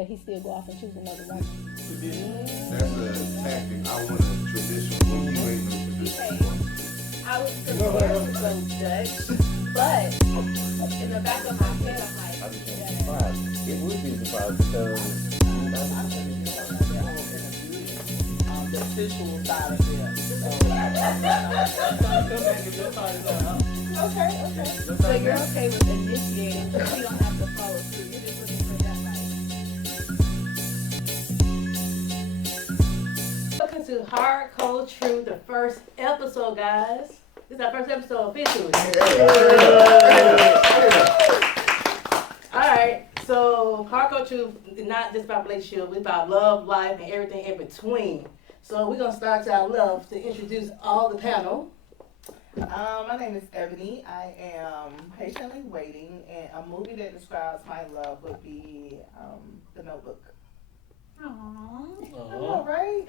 but he still go off and choose another woman. That's a tactic. I want a traditional one. You ain't no traditional one. I would prefer to go Dutch, but in the back of my head, I'm like, I just want to surprise. It would be a surprise because I think it's the official side of it. So, come back if your card is on. Okay. So you're okay with initiating, but you don't have to follow through. You're just looking for that light. Welcome to Hard Cold Truth, the first episode, guys. This is our first episode officially. Alright, so Hard Cold Truth is not just about relationship, it's about love, life, and everything in between. So we're gonna start our love to introduce all the panel. My name is Ebony. I am patiently waiting, and a movie that describes my love would be The Notebook. Aww. All right.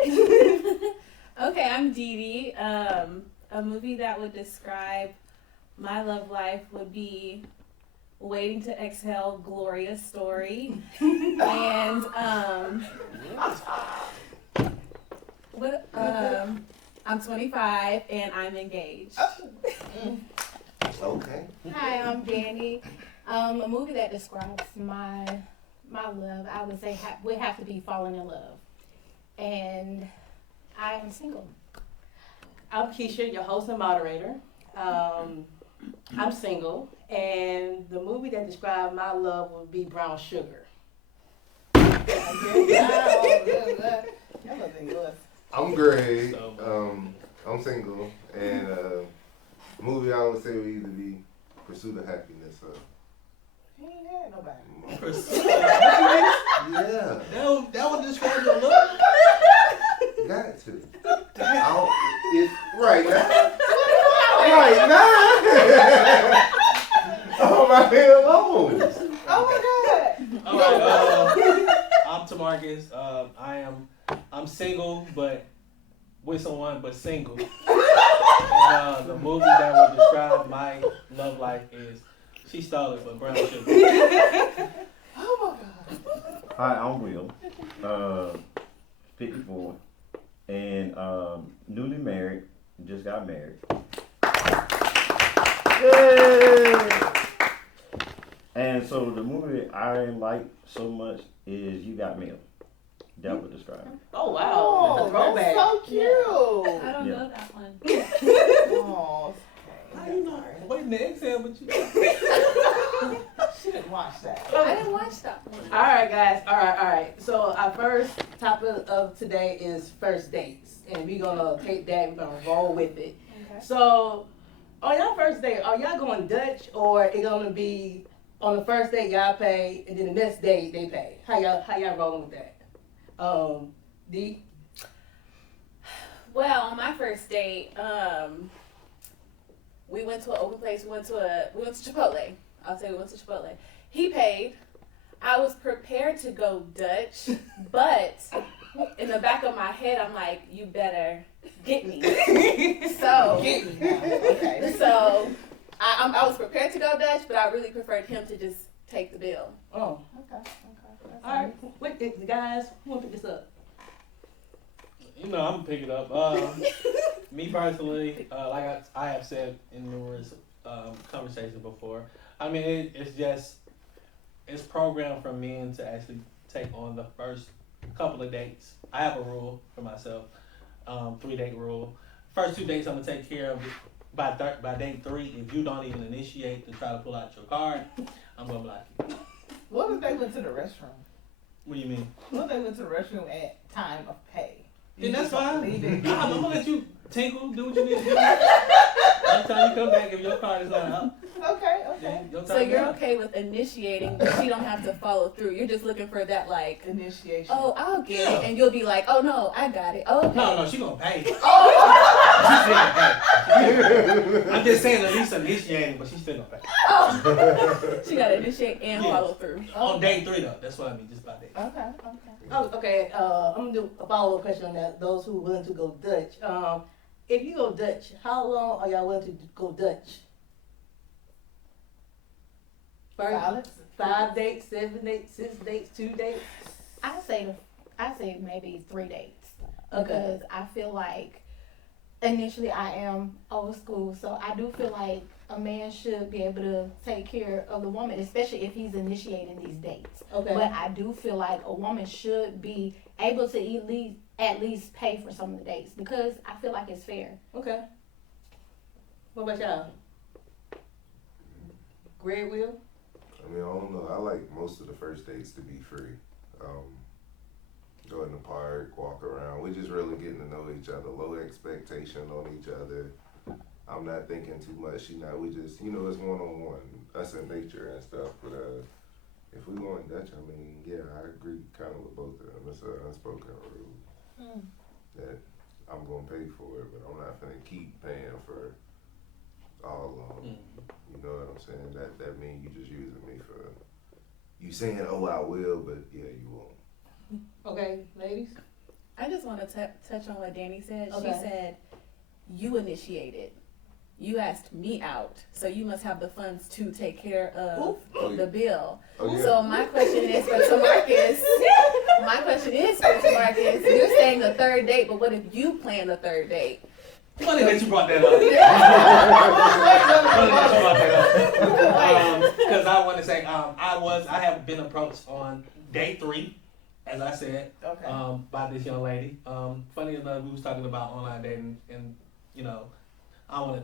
Okay, I'm Dee Dee. A movie that would describe my love life would be Waiting to Exhale, Gloria Story. And I'm 25 and I'm engaged. Okay. Hi, I'm Danny. A movie that describes my love, I would say would have to be Falling in Love. And I am single. I'm Keisha, your host and moderator. I'm single, and the movie that describes my love would be Brown Sugar. I'm Greg. I'm single, and the movie I would say would either be Pursuit of Happiness. He ain't had nobody. Yeah, That would describe your look. got to. It's right now. Right now. Oh my hell, Oh my God. All right, I'm Tamarcus. I'm single, but with someone, but single. And the movie that would describe my love life is She Stole It, but Brown Sugar. Oh my God. hi, I'm Will, 54, and newly married. Just got married. And so the movie I like so much is You Got Mail. That would describe it. Oh wow, that's a throwback. That's so cute. I don't Yeah. know that one. Oh, How you know? Waiting to exhale, but you. she didn't watch that. I didn't watch that one. All right, guys. All right. So our first topic of today is first dates, and we're gonna take that. We're gonna roll with it. Okay. So, on y'all first date, are y'all going Dutch, or it gonna be on the first date y'all pay, and then the next date they pay? How y'all rolling with that? D. Well, on my first date, we went to an open place. We went to Chipotle. I'll say we went to Chipotle. He paid. I was prepared to go Dutch, but in the back of my head, I'm like, you better get me. So, Get me now. Okay. so I was prepared to go Dutch, but I really preferred him to just take the bill. Oh, Okay. all right. Wait, guys, who wanna pick this up? You know, I'm gonna pick it up. Me personally, like I have said in numerous conversations before, I mean, it's programmed for men to actually take on the first couple of dates. I have a rule for myself, 3-date rule. First 2 dates I'm gonna take care of. By date 3, if you don't even initiate to try to pull out your card, I'm gonna block you. What if they went to the restroom? What do you mean? What if they went to the restroom at time of pay? Then that's fine. Leave it. I'm gonna let you tinkle, do what you need to do. By the time you come back, if your card is not out, Okay. then your time So you're is out. okay with initiating, but you don't have to follow through. You're just looking for that, like, Initiation. oh, I'll get it, and you'll be like, oh no, I got it. Oh, okay. No, she gonna pay. Oh, She still gonna pay. I'm just saying at least initiating, but she still gonna pay. oh. She gotta initiate and Yes. follow through. On day 3 though, that's what I mean, just by date. Okay. Oh, okay. I'm gonna do a follow-up question on that. Those who are willing to go Dutch. If you go Dutch, how long are y'all willing to go Dutch? First, Silence. 5 dates, 7 dates, 6 dates, 2 dates. I say maybe 3 dates Okay. because I feel like initially I am old school, so I do feel like a man should be able to take care of the woman, especially if he's initiating these dates. Okay. But I do feel like a woman should be able to at least pay for some of the dates because I feel like it's fair. Okay. What about y'all? Greg Will? I mean, I don't know. I like most of the first dates to be free. Go in the park, walk around. We're just really getting to know each other. Low expectation on each other. I'm not thinking too much. We just, it's one-on-one. Us in nature and stuff. But if we going Dutch, I mean, yeah, I agree kind of with both of them. It's an unspoken rule that I'm going to pay for it, but I'm not going to keep paying for all of them. You know what I'm saying? That means you just using me for, you saying, oh, I will, but yeah, you won't. Okay, ladies? I just want to touch on what Danny said. Okay. She said, you initiated. You asked me out, so you must have the funds to take care of the bill. Oh, yeah. So my question is for Tamarcus. You're saying the third date, but what if you plan the third date? Funny that you brought that up. Funny that you brought that up. Because I want to say, I have been approached on day 3, as I said, Okay. by this young lady. Funny enough, we was talking about online dating, and I want to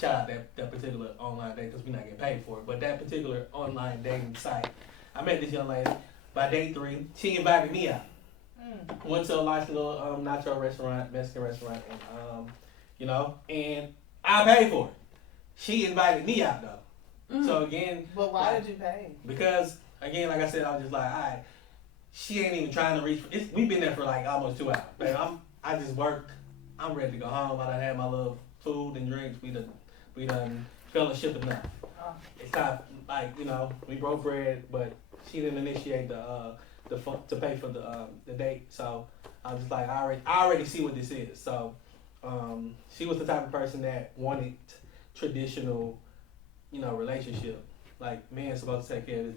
shout out that particular online date because we're not getting paid for it. But that particular online dating site, I met this young lady. By day 3, she invited me out. Went to a nice little nacho restaurant, Mexican restaurant, and and I paid for it. She invited me out though. So again, But why did you pay? because again, like I said, I was just like, all right, she ain't even trying to reach. We've been there for like almost 2 hours. Babe, I just worked. I'm ready to go home. I done had my little food and drinks. We done fellowship enough. It's time, like we broke bread, but she didn't initiate the fun, to pay for the date. So I was just like, I already see what this is. So she was the type of person that wanted traditional, relationship. Like, man's supposed to take care of this,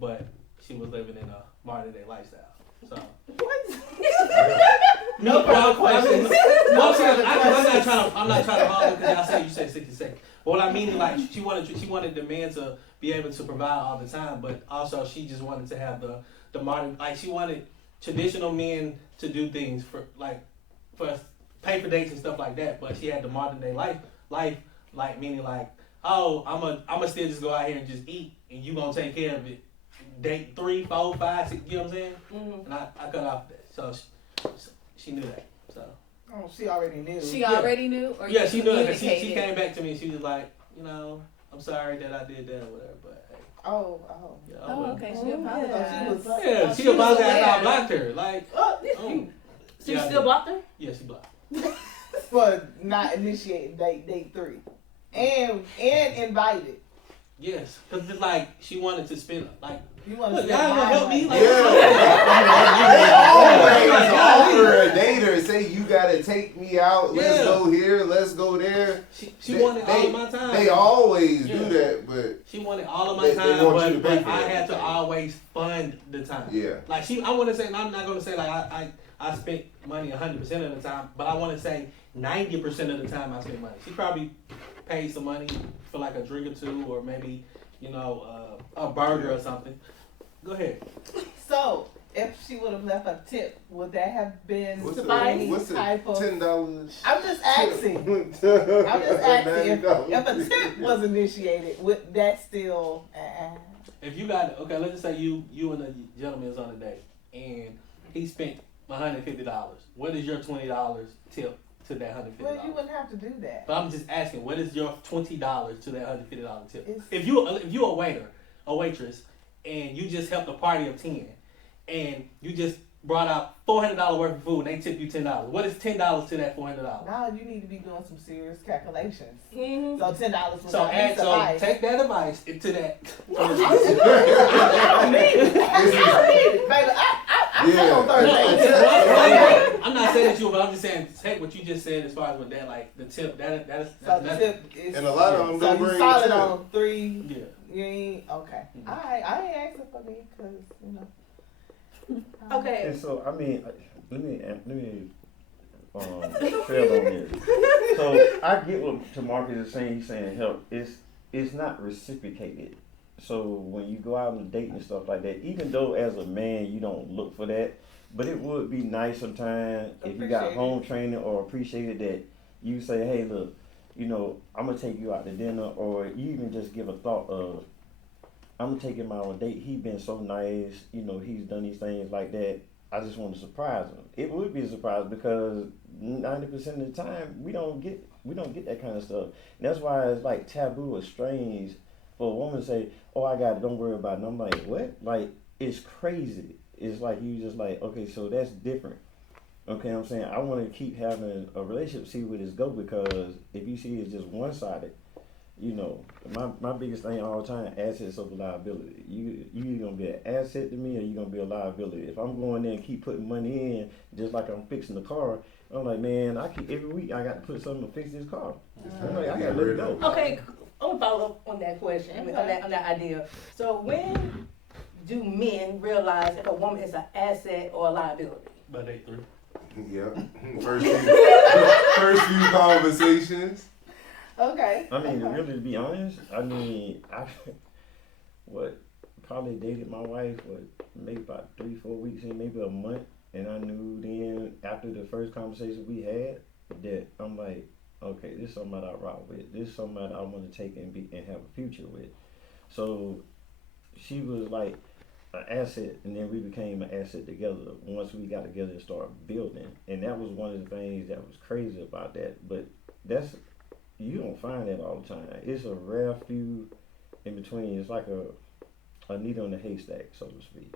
but she was living in a modern day lifestyle. So No further questions. No further questions. I'm not trying to hold it because y'all say you said 60 seconds. But what I mean is, like, she wanted the man to be able to provide all the time, but also she just wanted to have the modern, like, she wanted traditional men to do things for pay for dates and stuff like that, but she had the modern day life, like, meaning like, oh, I'm a still just go out here and just eat, and you gonna take care of it. Date 3, 4, 5, 6, you know what I'm saying? And I cut off that, so she knew that. So She already knew. She already knew, or yeah, you she knew that. She communicated? came back to me and she was like, I'm sorry that I did that or whatever, but hey. Oh. Yeah, Oh, okay. She Yeah. apologized. Yeah, she she was apologized after I aware. blocked her. Like, oh. So you Yeah, I still did. blocked her? Yeah, she blocked. For not initiating date 3. And invited. Yes, because it's like she wanted to spend like. You want to Look, y'all gonna help me? Like, Always offer a date or say you gotta take me out. Let's Yeah. go here. Let's go there. She wanted all of my time. They always Yeah. do that, but She wanted all of my They time, want you to but pay for I had to everything. always fund the time. yeah. Like I want to say, and I'm not gonna say like I spent money 100% of the time, but I want to say 90% of the time I spent money. She probably paid some money for like a drink or two, or maybe a burger or something. Go ahead. So, if she would have left a tip, would that have been What's any the type of... $10? I'm just asking. I'm just asking if a tip was initiated, would that still... If you got let's just say you and the gentleman is on a date and he spent $150. What is your $20 tip to that $150? Well, you wouldn't have to do that. But I'm just asking, what is your $20 to that $150 tip? It's- If you a waiter, a waitress, and you just helped a party of 10, and you just brought out $400 worth of food, and they tip you $10. What is $10 to that $400? Now you need to be doing some serious calculations. Mm-hmm. So $10 would So not add, be suffice. take that advice to that. I don't need it. Baby, I pay on Thursday. I'm not saying that you, but I'm just saying take what you just said as far as with that, like the tip. That's So the tip is... And a lot of them So don't you bring solid a tip. on 3... yeah. You ain't... Okay. Alright, I ain't asking for me, because, Okay. And so, I mean, let me trail on this. So I get what Tamarcus is saying. He's saying help. It's not reciprocated. So when you go out on a date and stuff like that, even though as a man you don't look for that, but it would be nice sometimes if you got Appreciate it. home training or appreciated that you say, hey, look, you know, I'm gonna take you out to dinner, or you even just give a thought of, I'm gonna take him out on a date. He been so nice, you know, he's done these things like that. I just want to surprise him. It would be a surprise because 90% of the time we don't get that kind of stuff. And that's why it's like taboo or strange for a woman to say, "Oh, I got it. Don't worry about it." And I'm like, "What?" Like it's crazy. It's like you just like, okay, so that's different. Okay, I'm saying I want to keep having a relationship, see where this go, because if you see it's just one sided, you know, my biggest thing all the time, assets over liability. You either gonna be an asset to me or you gonna be a liability. If I'm going there and keep putting money in, just like I'm fixing the car, I'm like, man, every week I got to put something to fix this car. I'm like, I gotta let it go. Okay, I want to follow up on that question, I mean, on that idea. So when do men realize if a woman is an asset or a liability? By day 3. Yeah. First few conversations. Okay. I mean, really, to be honest, I mean, I probably dated my wife, maybe about 3-4 weeks in, maybe a month, and I knew then after the first conversation we had that I'm like, okay, this is somebody I rock with. This is somebody I want to take and have a future with. So she was like an asset, and then we became an asset together once we got together and started building. And that was one of the things that was crazy about that. But you don't find that all the time. It's a rare few in between. It's like a needle in a haystack, so to speak.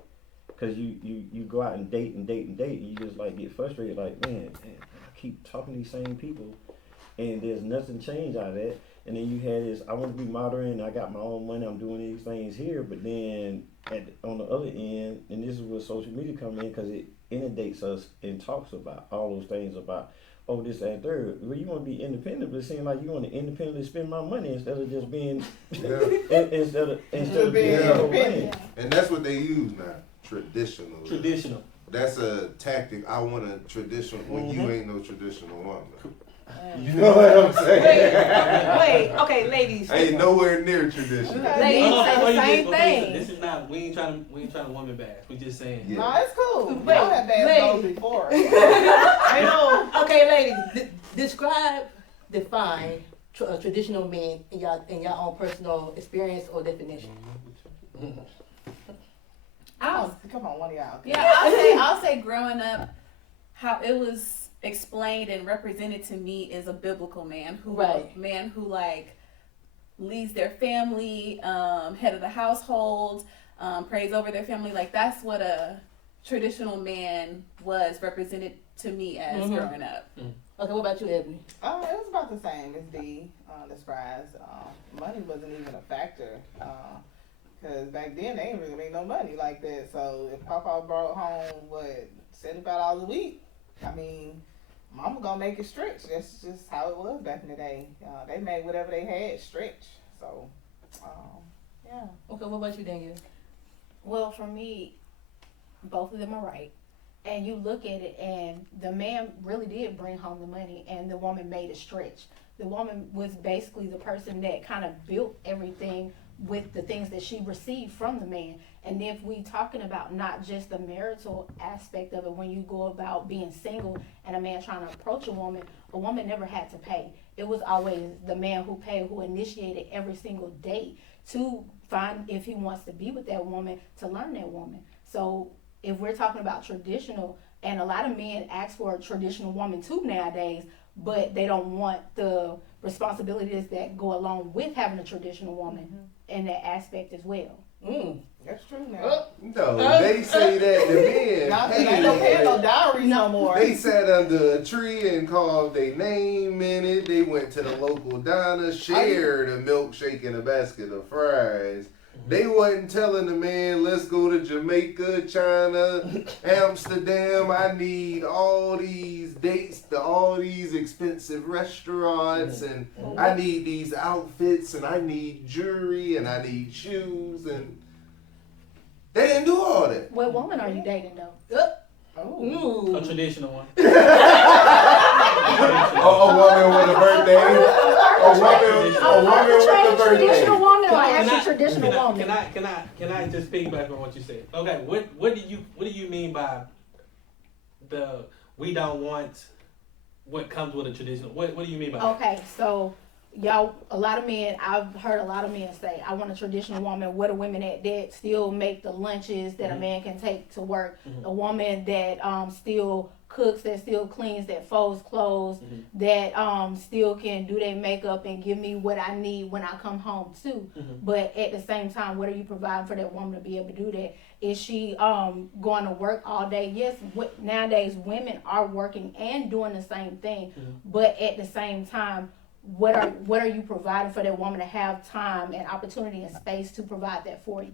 Because you go out and date and you just like get frustrated, like, man, I keep talking to these same people, and there's nothing changed out of that. And then you had this, I want to be modern, I got my own money, I'm doing these things here, but then on the other end, and this is where social media come in, because it inundates us and talks about all those things about, oh, this, that, and third. Well, you want to be independent, but it seems like you want to independently spend my money instead of just being, instead of being Yeah. independent. And that's what they use now. Traditional. Traditional. That's a tactic. I want a traditional when you ain't no traditional woman. Mm. You know what I'm saying? Wait, okay, ladies. Ain't nowhere near traditional. Ladies, say the same thing. This is not. We ain't trying to woman bash. We just saying. Yeah. No, it's cool. Wait, Y'all had bad lady. goals before. I know. Okay, ladies, define traditional men in your own personal experience or definition. Come on, one of y'all. Yeah, I'll say growing up, how it was explained and represented to me is a biblical man who Right. like leads their family, head of the household, prays over their family. Like that's what a traditional man was represented to me as Mhm. growing up. Okay, what about you, Ebony? It was about the same as Dee describes. Money wasn't even a factor. Because back then, they ain't really make no money like that. So if Papa brought home, $75 a week, I mean, Mama gonna make it stretch. That's just how it was back in the day. They made whatever they had stretch. So, yeah. Okay, what about you, Danielle? Well, for me, both of them are right. And you look at it, and the man really did bring home the money, and the woman made it stretch. The woman was basically the person that kind of built everything with the things that she received from the man. And if we talking about not just the marital aspect of it, when you go about being single and a man trying to approach a woman never had to pay. It was always the man who paid, who initiated every single date to find if he wants to be with that woman, to learn that woman. So if we're talking about traditional, and a lot of men ask for a traditional woman too nowadays, but they don't want the responsibilities that go along with having a traditional woman in that aspect as well. That's true now. No, they say that to men. Y'all ain't no paying no dowries no more. They sat under a tree and called their name in it. They went to the local diner, shared a milkshake and a basket of fries. They wasn't telling the man, let's go to Jamaica, China, Amsterdam. I need all these dates to all these expensive restaurants, and I need these outfits, and I need jewelry, and I need shoes, and They didn't do all that. What woman are you dating though? Oh. Ooh. A traditional one. A woman with a birthday. A woman with a birthday. Traditional woman or Can actually I- traditional woman? Can I just piggyback on what you said? Okay, what do you mean by the we don't want what comes with a traditional? What do you mean by that? Okay, so y'all, a lot of men, I've heard a lot of men say, I want a traditional woman. Where the women that still make the lunches that a man can take to work. Mhm. A woman that still cooks, that still cleans, that folds clothes, that still can do their makeup and give me what I need when I come home too. Mhm. But at the same time, what are you providing for that woman to be able to do that? Is she going to work all day? Yes, nowadays women are working and doing the same thing, but at the same time, what are you providing for that woman to have time and opportunity and space to provide that for you?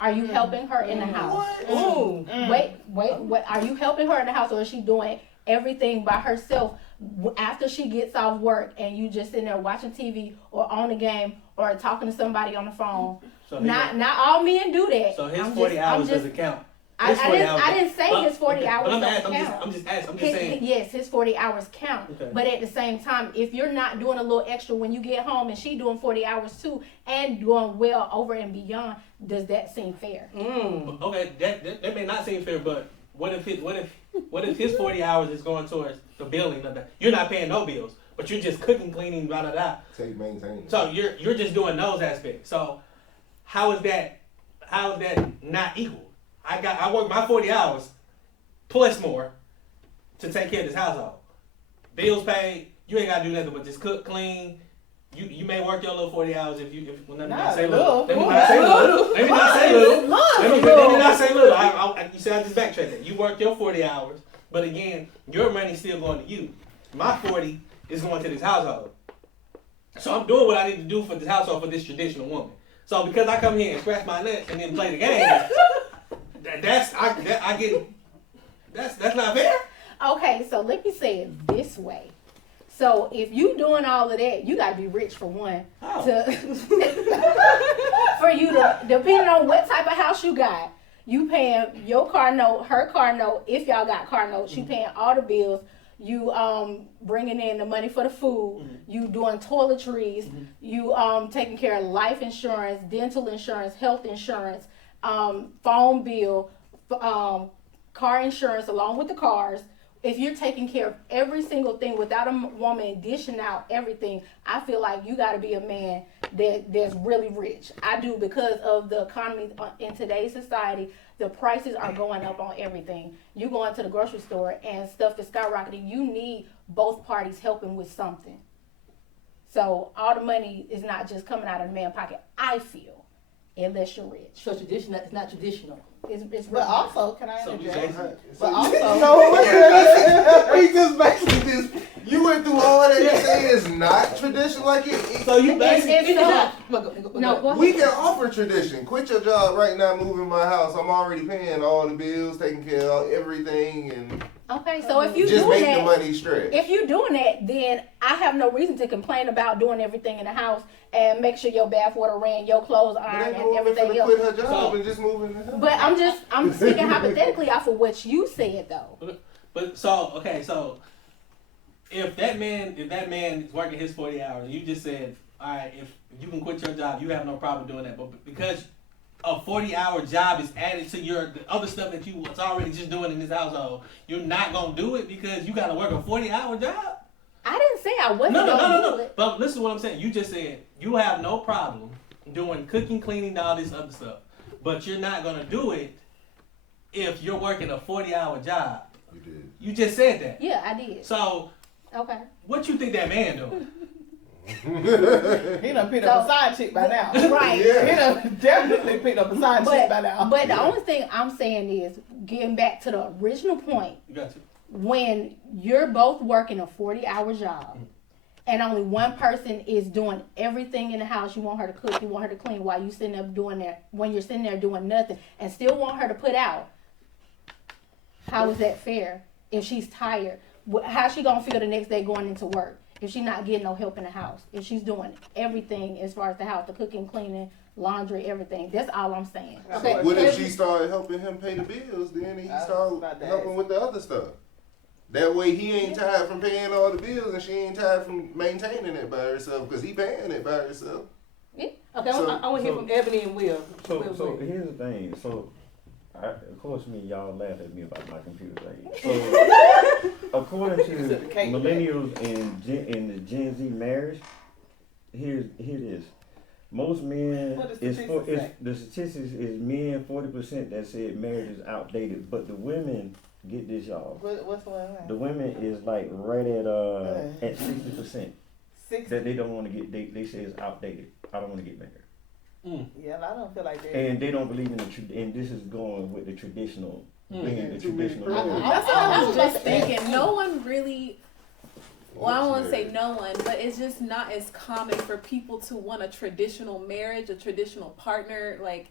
Are you helping her in the house? Ooh. Wait, what are you helping her in the house, or is she doing everything by herself after she gets off work and you just sitting there watching TV or on the game or talking to somebody on the phone? So Not all men do that. So his I'm 40 just- hours I'm just- doesn't count. I His 40 hours didn't say But- his 40 okay, hours But don't count. I'm just saying. Yes, his 40 hours count. Okay. But at the same time, if you're not doing a little extra when you get home and she doing 40 hours too and doing well over and beyond, does that seem fair? Okay, that may not seem fair, but what if his 40 hours is going towards the billing of that? You're not paying no bills, but you're just cooking, cleaning, blah blah blah. Take maintain. So you're just doing those aspects. So how is that not equal? I work my 40 hours plus more to take care of this household. Bills paid, you ain't gotta do nothing but just cook, clean. You may work your little 40 hours if well, let me not say little. Let me not say little. Let me not say little. Let me not say little. You said I just backtracked that. You work your 40 hours, but again, your money's still going to you. My 40 is going to this household. So I'm doing what I need to do for this household for this traditional woman. So because I come here and scratch my nuts and then play the game, that's not fair. Okay, so let me say it this way. So if you doing all of that, you gotta be rich for one. How? For you to, depending on what type of house you got, you paying your car note, her car note. If y'all got car notes, you paying all the bills. You bringing in the money for the food. You doing toiletries. You taking care of life insurance, dental insurance, health insurance, phone bill, car insurance along with the cars. If you're taking care of every single thing without a woman dishing out everything, I feel like you got to be a man that's really rich. I do, because of the economy in today's society. The prices are going up on everything. You go into the grocery store and stuff is skyrocketing. You need both parties helping with something. So all the money is not just coming out of the man's pocket, I feel, unless you're rich. So traditional, it's not traditional. It's But really also, can I So you interject? So, But also, he just basically just you went through all that to say it's not tradition like it. So you It's basically not. Go No, ahead. go ahead. We can offer tradition. Quit your job right now, moving my house. I'm already paying all the bills, taking care of everything, and Okay, so if you just doing make the that, money stretch. if you're doing that, then I have no reason to complain about doing everything in the house and make sure your bath water ran, your clothes But ironed, ain't and no woman everything finna else. quit her job and just moving the house. But I'm speaking hypothetically off of what you said though. But so okay, so if that man is working his 40 hours, and you just said, all right, if you can quit your job, you have no problem doing that. But because a 40-hour job is added to the other stuff that you was already just doing in this household, you're not gonna do it because you gotta work a 40-hour job. I didn't say I wasn't gonna do it. But listen to what I'm saying. You just said you have no problem doing cooking, cleaning, all this other stuff, but you're not gonna do it if you're working a 40-hour job. You did. You just said that. Yeah, I did. So Okay. what you think that man doing? he done picked up a side chick by now. Right. Yeah. He done definitely picked up a side chick by now. But the only thing I'm saying is, getting back to the original point, You got to. when you're both working a 40-hour job and only one person is doing everything in the house, you want her to cook, you want her to clean while you sitting there doing that, when you're sitting there doing nothing and still want her to put out, how is that fair? If she's tired, how's she gonna feel the next day going into work if she's not getting no help in the house? If she's doing everything as far as the house, the cooking, cleaning, laundry, everything. That's all I'm saying. Okay. So what if she started helping him pay the bills, then he I was started about to helping ask. with the other stuff. That way he ain't tired from paying all the bills and she ain't tired from maintaining it by herself because he paying it by herself. Okay, So- I want to hear from Ebony and Will. So, Will, so Will. here's the thing. So, of course, y'all laugh at me about my computer thing. So, according to It's in the cake. millennials and the Gen Z marriage, here it is. Most men What the is statistics say? the statistics is men 40% that said marriage is outdated, but the women get this, y'all. What's the one? The women is like right at 60% 60. that they don't want to get. They say it's outdated. I don't want to get married. Yeah, I don't feel like that. And they don't believe in and this is going with the traditional, being the Too many traditional. people. marriage. That's what I was just about to ask. thinking. No one really. Well, I don't want to say no one, but it's just not as common for people to want a traditional marriage, a traditional partner. Like,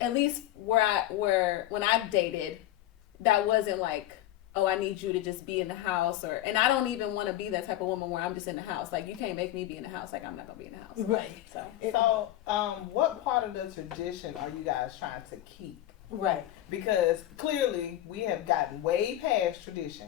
at least where when I dated, that wasn't like, oh, I need you to just be in the house, and I don't even want to be that type of woman where I'm just in the house. Like, you can't make me be in the house. Like, I'm not gonna be in the house. Right. So. So, what part of the tradition are you guys trying to keep? Right. Because clearly we have gotten way past tradition.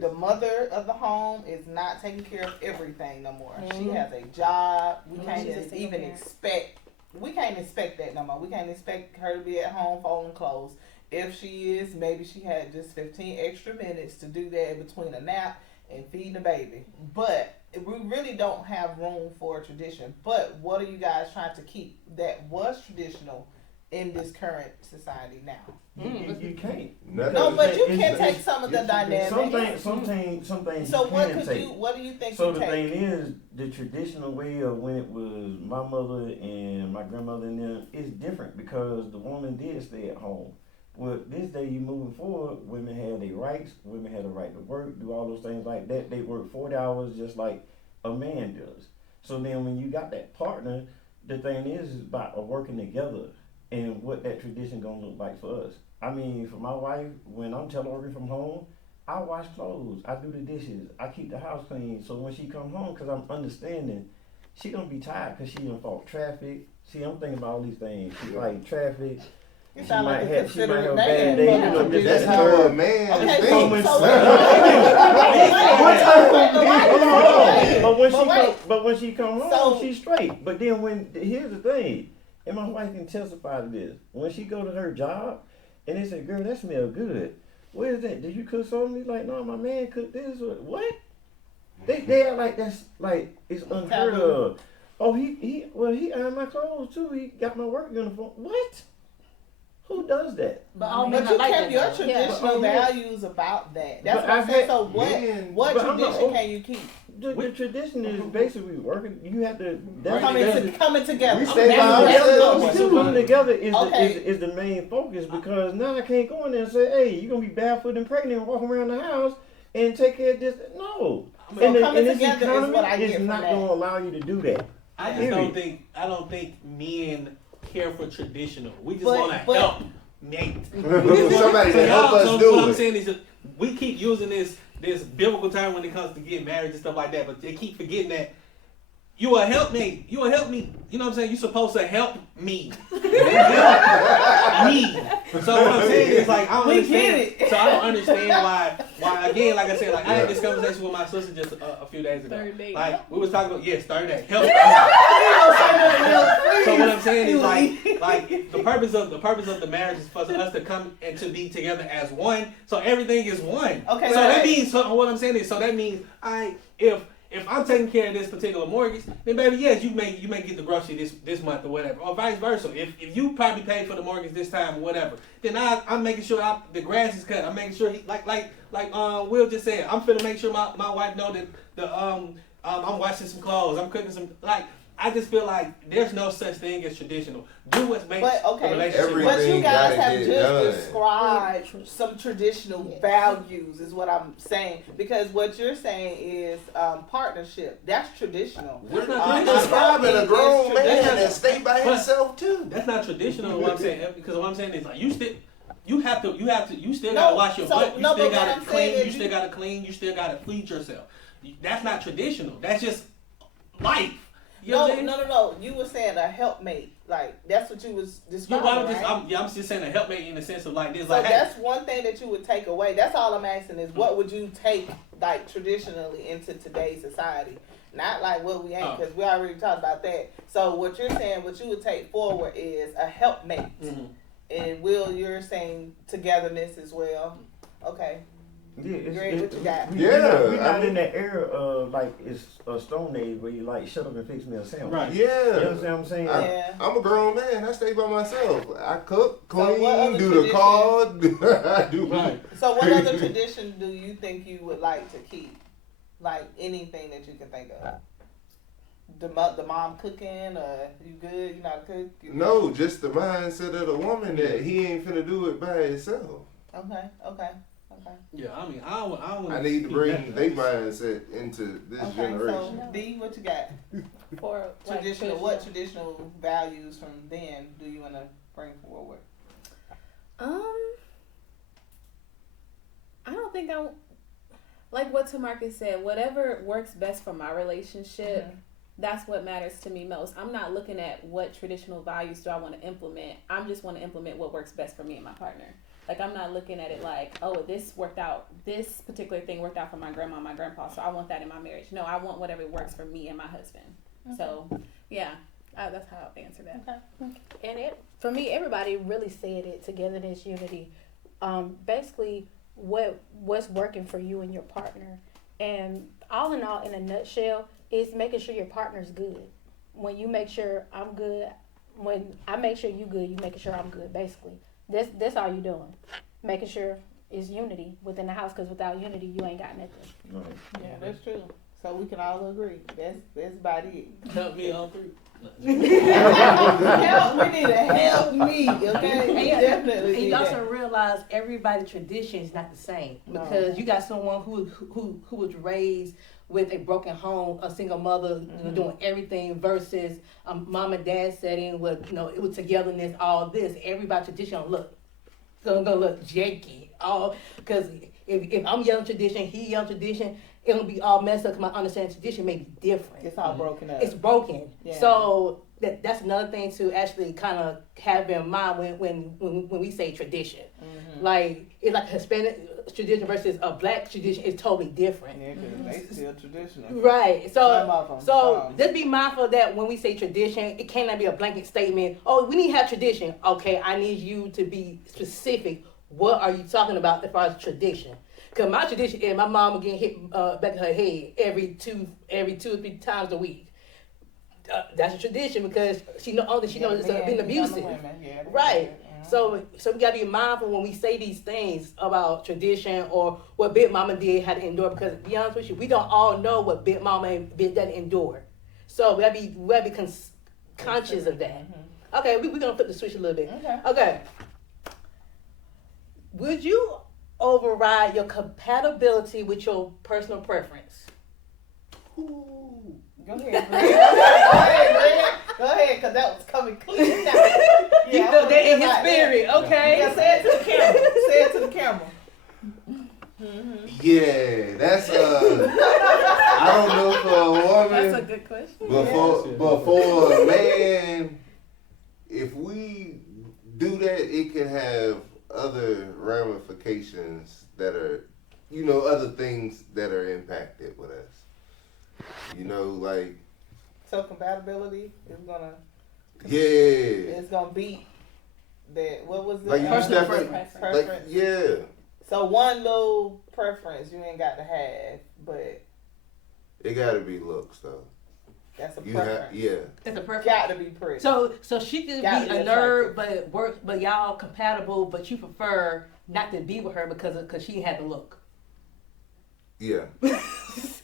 The mother of the home is not taking care of everything no more. She Mhm. has a job. We Mhm. can't She's a single even parent. expect. We can't expect that no more. We can't expect her to be at home folding clothes. If she is, maybe she had just 15 extra minutes to do that between a nap and feeding the baby. But we really don't have room for a tradition. But what are you guys trying to keep that was traditional in this current society now? You can't. Nothing. No, but you It's- can it's- take some of the yes, you can. dynamics. Some things So you what can could take. you? What do you think So you the take? thing is, the traditional way of when it was my mother and my grandmother and them is different because the woman did stay at home. Well, this day you moving forward, women had their rights. Women had a right to work, do all those things like that. They work 40 hours just like a man does. So then when you got that partner, the thing is about working together and what that tradition gonna look like for us. I mean, for my wife, when I'm tailoring from home, I wash clothes, I do the dishes, I keep the house clean. So when she come home, cause I'm understanding, she gonna be tired cause she done fought traffic. See, I'm thinking about all these things. She like traffic. You She sound like might a have a considerate bad man. day. Yeah. You know, this, That's that, how and a third. man Okay, thinks. so But when she come home, So- she's straight. But then here's the thing, and my wife can testify to this. When she go to her job, and they say, "Girl, that smell good. What is that? Did you cook something?" Like, "No, my man cooked this." Or, what? They act like that's like it's unheard Taboo. of. Oh, he ironed my clothes too. He got my work uniform. What? Who does that? But all But men you not like kept that. your though. traditional Yeah. values about that. That's But what I'm I've saying. had- So what Man, what but I'm not tradition over- can you keep? The tradition is basically working. You have to. That's Coming together. We stay by That's ourselves. what- So coming together is, Okay. is the main focus because now I can't go in there and say, hey, you're going to be barefoot and pregnant and walking around the house and take care of this. No. So And coming this together is economy what I is get from not that. going to allow you to do that. I just don't think men care for traditional. We just But- want to but- help Nate. Somebody to help us So do what I'm it. saying is just, we keep using this biblical term when it comes to getting married and stuff like that, but they keep forgetting that you a helpmate. You a help me. You know what I'm saying? You're supposed to help me. Me. So what I'm saying is like I don't We understand. get it. So I don't understand why again, like I said, like I had this conversation with my sister just a few days ago. Third date. Like we was talking about third date. Help me. So what I'm saying is like the purpose of the marriage is for us to come and to be together as one. So everything is one. Okay, So right. that means what I'm saying is that means if I'm taking care of this particular mortgage, then baby, yes, you may get the grocery this month or whatever, or vice versa. If you probably paid for the mortgage this time or whatever, then I'm making sure the grass is cut. I'm making sure like Will just said, I'm finna make sure my wife know that I'm washing some clothes, I'm cooking some I just feel like there's no such thing as traditional. Do what makes But, okay, the relationship Everything work. But you guys gotta have get just done. described some traditional values, is what I'm saying. Because what you're saying is partnership. That's traditional. We're not describing a grown man That's not- that stay by but- himself too. That's not traditional. What I'm saying, because what I'm saying is like you still gotta No, wash your so- butt. You no, still but what gotta I'm saying clean. is You still gotta clean. You still gotta feed yourself. That's not traditional. That's just life. You know what I'm saying? No. You were saying a helpmate. Like, that's what you was Yeah, describing, well, right? I'm just saying a helpmate in the sense of like this. So Like, hey, that's one thing that you would take away. That's all I'm asking is what would you take, like, traditionally into today's society? Not like what we ain't, because we already talked about that. So what you're saying, what you would take forward is a helpmate. mhm. And Will, you're saying togetherness as well. Okay. Yeah, Greg, what you got? We're Yeah, I not mean- in that era of like it's a Stone Age where you like shut up and fix me a sandwich. Right. You Yeah. understand what I'm saying? Yeah. I'm a grown man. I stay by myself. I cook, So what clean, other do the car, do Right. So what other tradition do you think you would like to keep? Like anything that you can think of? The mom cooking, you good? You not cook? You No, just the mindset of the woman that he ain't finna do it by himself. Okay. Yeah, I mean, I don't want. I need to bring their mindset into this Okay. generation. So D, what you got? For like, Traditional. What traditional values from then do you want to bring forward? I don't think like what Tamarcus said. Whatever works best for my relationship, that's what matters to me most. I'm not looking at what traditional values do I want to implement. I'm just want to implement what works best for me and my partner. Like, I'm not looking at it like, oh, this particular thing worked out for my grandma and my grandpa, so I want that in my marriage. No, I want whatever works for me and my husband. So, yeah, that's how I answer that. And for me, everybody really said it, togetherness, unity. Basically, what's working for you and your partner. And all in all, in a nutshell, is making sure your partner's good. When you make sure I'm good, when I make sure you good, you making sure I'm good, basically. That's all you doing. Making sure it's unity within the house, because without unity, you ain't got nothing. Right. Yeah, that's true. So we can all agree. That's about it. Help me on through. We need to help me, okay? And, Definitely and need you also that. realize everybody's tradition is not the same, No. because you got someone who was raised with a broken home, a single mother, you know, doing everything, versus mom and dad setting with, it was togetherness, all this. Everybody's tradition gonna look janky, all because if I'm young tradition, he young tradition, it's gonna be all messed up. Cause my understanding tradition may be different. It's all broken up. It's broken. Yeah. So that's another thing to actually kind of have in mind when we say tradition. Like, it's like a Hispanic tradition versus a black tradition is totally different. Yeah, 'cause they still traditional. Right. Some of 'em, So some. just be mindful that when we say tradition, it cannot be a blanket statement. Oh, we need to have tradition. Okay, I need you to be specific. What are you talking about as far as tradition? Because my tradition is my mom will get hit back of her head every two or three times a week. That's a tradition because she knows it's been abusive. Right. So we gotta be mindful when we say these things about tradition or what Big Mama did had to endure, because to be honest with you, we don't all know what Big Mama and Big Daddy endured. So we gotta be conscious of that. Okay, we're gonna flip the switch a little bit. Okay. Would you override your compatibility with your personal preference? Go ahead, Greg. Go ahead, because that was coming clean now. You feel that in his spirit, okay? Yeah, say it to the camera. Say it to the camera. Yeah, that's I don't know for a woman. That's a good question. Before a man, if we do that, it can have other ramifications that are, other things that are impacted with us. Like. So compatibility is gonna. Yeah. It's gonna beat that. What was the Like you Personal step in, preference. like yeah. So one little preference you ain't got to have, but It gotta be looks though. that's a You preference. have yeah. That's a preference. Got to be pretty. So she could Gotta be be a nerd, but y'all compatible, but you prefer not to be with her because she had the look. Yeah.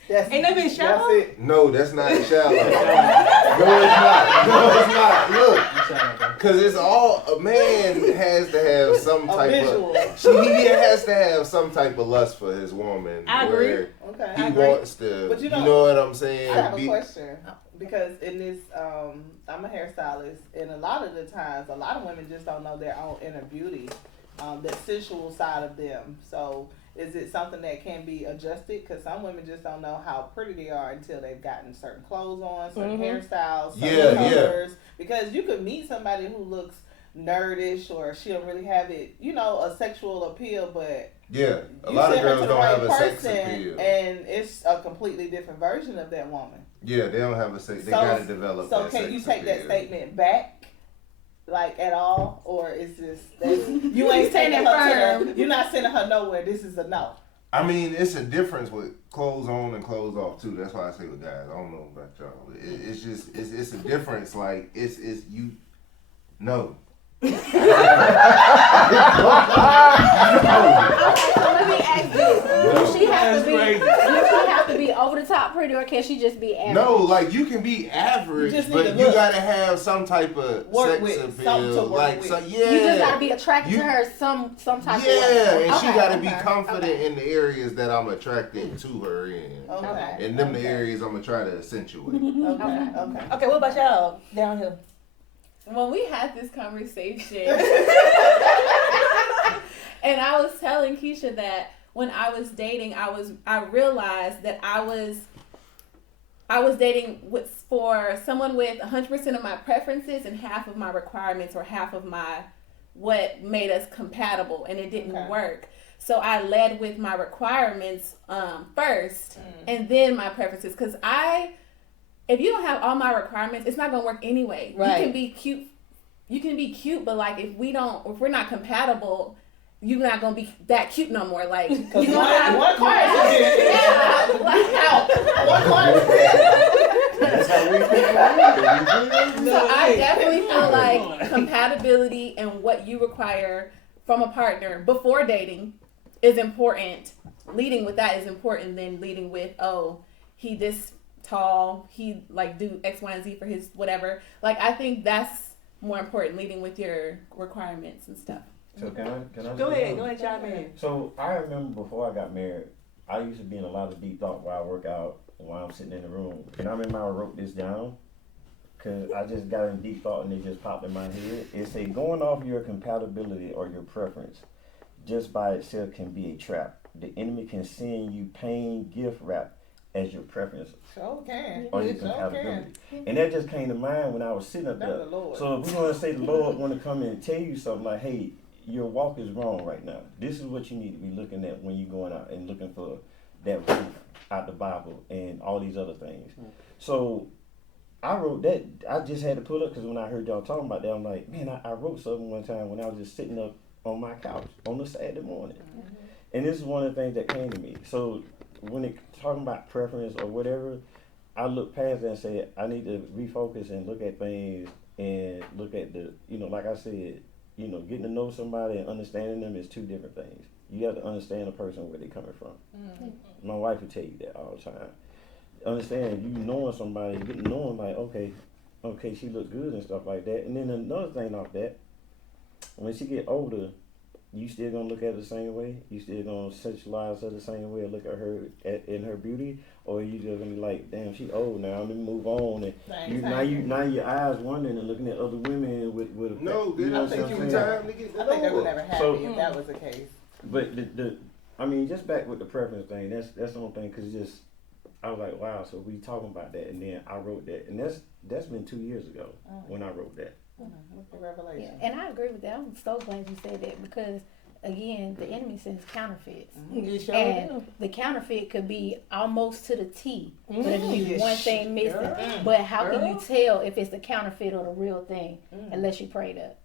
That's, Ain't that been shallow? That's it. No, that's not shallow. No, it's not. No, it's not. Look, because it's all a man has to have some A type visual. of. He has to have some type of lust for his woman. I agree. where Okay. He I agree. wants to. But you know what I'm saying? I have a Be- question because in this, I'm a hairstylist, and a lot of the times, a lot of women just don't know their own inner beauty, that sensual side of them. So is it something that can be adjusted? Because some women just don't know how pretty they are until they've gotten certain clothes on, certain hairstyles, certain colors. Because you could meet somebody who looks nerdish or she don't really have it, a sexual appeal, but a lot of girls don't have a sex appeal, and it's a completely different version of that woman. Yeah, they don't have a sex. They gotta develop. So that can sex you take appeal. that statement back, like at all, or is this you ain't sending her to you're not sending her nowhere? This is a no. I mean, it's a difference with clothes on and clothes off too. That's why I say with guys. I don't know about y'all. It's just it's a difference. Like it's you. No. So let me ask this: Do she have to be over the top pretty, or can she just be average? No, like you can be average, but you gotta have some type of work sex with, appeal. Like with. so, You just gotta be attracted to her some type of way. Yeah, and she gotta be Okay. confident in the areas that I'm attracted to her in. Okay. And them the areas I'm gonna try to accentuate. Okay, what about y'all down here? When we had this conversation, and I was telling Keisha that when I was dating, I realized that I was dating for someone with 100% of my preferences and half of my requirements, or half of what made us compatible, and it didn't work. So I led with my requirements first, and then my preferences, because if you don't have all my requirements, it's not gonna work anyway. Right. You can be cute, but like if we're not compatible, you're not gonna be that cute no more. Like you One have card. That's how we feel. So I definitely feel like compatibility and what you require from a partner before dating is important. Leading with that is important than leading with, he this tall, he like do X, Y, and Z for his whatever. Like I think that's more important, leading with your requirements and stuff. So can I Go ahead, chime in. So I remember before I got married, I used to be in a lot of deep thought while I work out, while I'm sitting in the room. And I remember I wrote this down, because I just got in deep thought and it just popped in my head. It said, going off your compatibility or your preference just by itself can be a trap. The enemy can send you pain gift wrap as your preference Sure can. or your compatibility. And that just came to mind when I was sitting up there. So if we're going to say the Lord want to come in and tell you something like, hey, your walk is wrong right now. This is what you need to be looking at when you're going out and looking for that proof out the Bible and all these other things. So I wrote that. I just had to pull up because when I heard y'all talking about that, I'm like, man, I wrote something one time when I was just sitting up on my couch on a Saturday morning. And this is one of the things that came to me. So when it talking about preference or whatever, I look past that and say, I need to refocus and look at things and look at the, like I said, getting to know somebody and understanding them is two different things. You have to understand a person where they're coming from. Mm-hmm. My wife would tell you that all the time. Understand, you knowing somebody, getting to know them, like, okay, she looks good and stuff like that. And then another thing off that, when she get older, you still gonna look at her the same way? You still gonna sexualize her the same way and look at her in her beauty? Or you just gonna be like, damn, she old now, let me move on. And now your eyes wandering and looking at other women with No, you know I think what you I'm time to get I think that would never happen if that was the case. But just back with the preference thing, that's the only thing, because just I was like, wow, so we talking about that, and then I wrote that, and that's been 2 years ago when I wrote that. What's the revelation? Yeah, and I agree with that. I'm so glad you said that, because again, the enemy sends counterfeits, and the counterfeit could be almost to the T, but it could be one thing missing. But how can you tell if it's the counterfeit or the real thing unless you prayed up?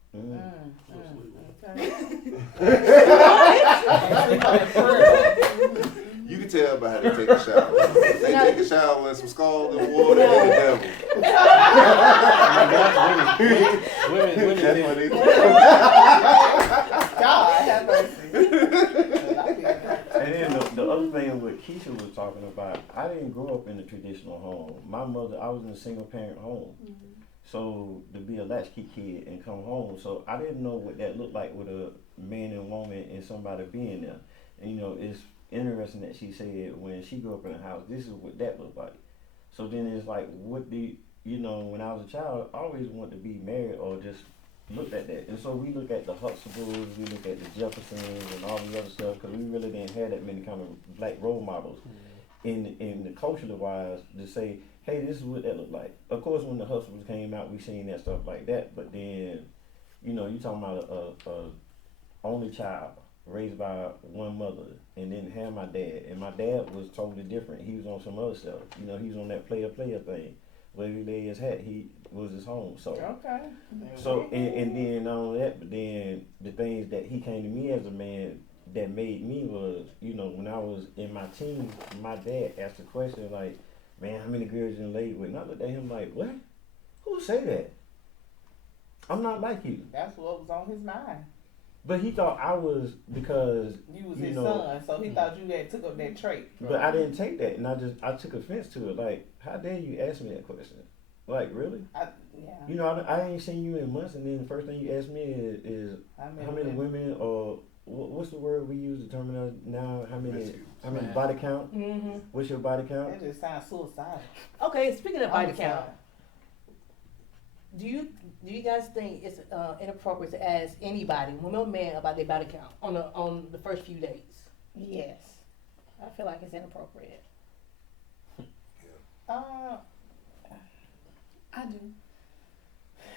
You can tell by how they take a shower. If they take a shower in some scalding water, they're the devil. Women That's what they do. God have mercy. And then the other thing what Keisha was talking about, I didn't grow up in a traditional home. My mother, I was in a single parent home. So to be a latchkey kid and come home, so I didn't know what that looked like with a man and woman and somebody being there. And it's interesting that she said when she grew up in a house, this is what that looked like. So then it's like, what do when I was a child, I always wanted to be married or just looked at that. And so we look at the Huxtables, we look at the Jeffersons and all the other stuff, because we really didn't have that many kind of black role models in the culturally wise to say, hey, this is what that looked like. Of course, when the Huxtables came out, we seen that stuff like that, but then, you know, you talking about a only child raised by one mother and didn't have my dad, and my dad was totally different. He was on some other stuff. You know, he was on that player thing. Where he lay his hat, he was his home. So Okay. so and then not only that, but then the things that he came to me as a man that made me was, you know, when I was in my teens, my dad asked a question like, man, how many girls you done laid with? And I looked at him like, what? Who say that? I'm not like you. That's what was on his mind. But he thought I was because You was you his know, son, so he thought you had took up that trait. but I didn't take that, and I took offense to it. Like, how dare you ask me that question? Like, really? Yeah. You know, I ain't seen you in months, and then the first thing you ask me is how many women or what's the word we use to determine now? How many Man. body count? Mm-hmm. What's your body count? That just sounds suicidal. Okay, speaking of body I'm count, sorry. do you guys think it's inappropriate to ask anybody, woman or man, about their body count on the first few dates? Yes. I feel like it's inappropriate. I do.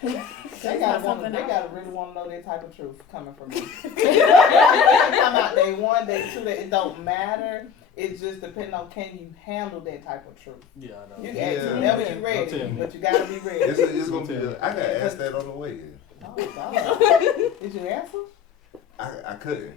They not gotta something else. really want to know that type of truth coming from me. Come out day one, day two, it don't matter. It just depends on can you handle that type of truth. Yeah, I know. You can Yeah. ask whenever you Don't ready, tell me. but you gotta be ready. It's gonna be. I got asked that on the way here. Oh, God. Did you answer? I couldn't.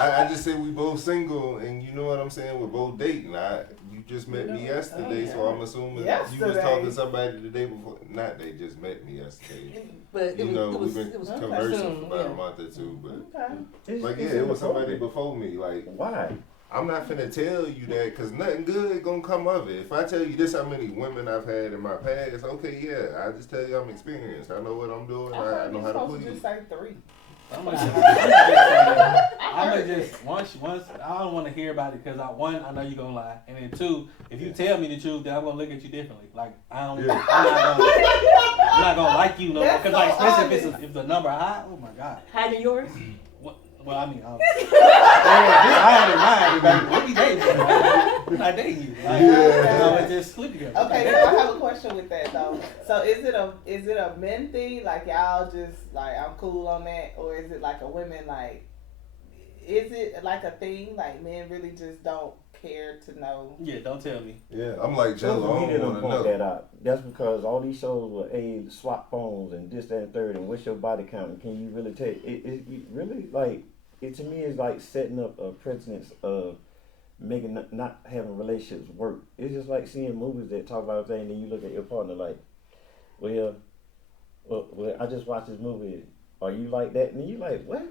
I just said we both single, and you know what I'm saying. We're both dating. You just met me yesterday, so I'm assuming you was Yesterday. talking to somebody the day before. Not they just met me yesterday. But You know, we've been it was conversing soon, for about yeah. a month or two, but Okay. like yeah, it was somebody before me. Like Why? I'm not finna tell you that because nothing good gonna come of it. If I tell you this how many women I've had in my past, okay, yeah, I just tell you I'm experienced. I know what I'm doing. I know how to supposed please. to just say 3. I'm gonna just once I don't want to hear about it because I know you're gonna lie, and then 2, if you tell me the truth, then I'm gonna look at you differently. Like I'm not gonna like you no more. That's Because like so especially if the number high, oh my god. Hiding yours? Well, I mean, I had in mind, like, what we dating for? We're not dating you. Like, it's just sleep together. Okay, so I have a question with that though. So is it a men thing, like y'all just like I'm cool on that, or is it like a women like? Is it like a thing like men really just don't care to know? Yeah, don't tell me. Yeah, I'm like So Jello. we I didn't don't point want that to know. out. That's because all these shows were swap phones and this, that, and third, and what's your body count? And can you really take it really like it to me is like setting up a precedence of making not having relationships work. It's just like seeing movies that talk about things and then you look at your partner like, well, I just watched this movie. Are you like that? And you like, what?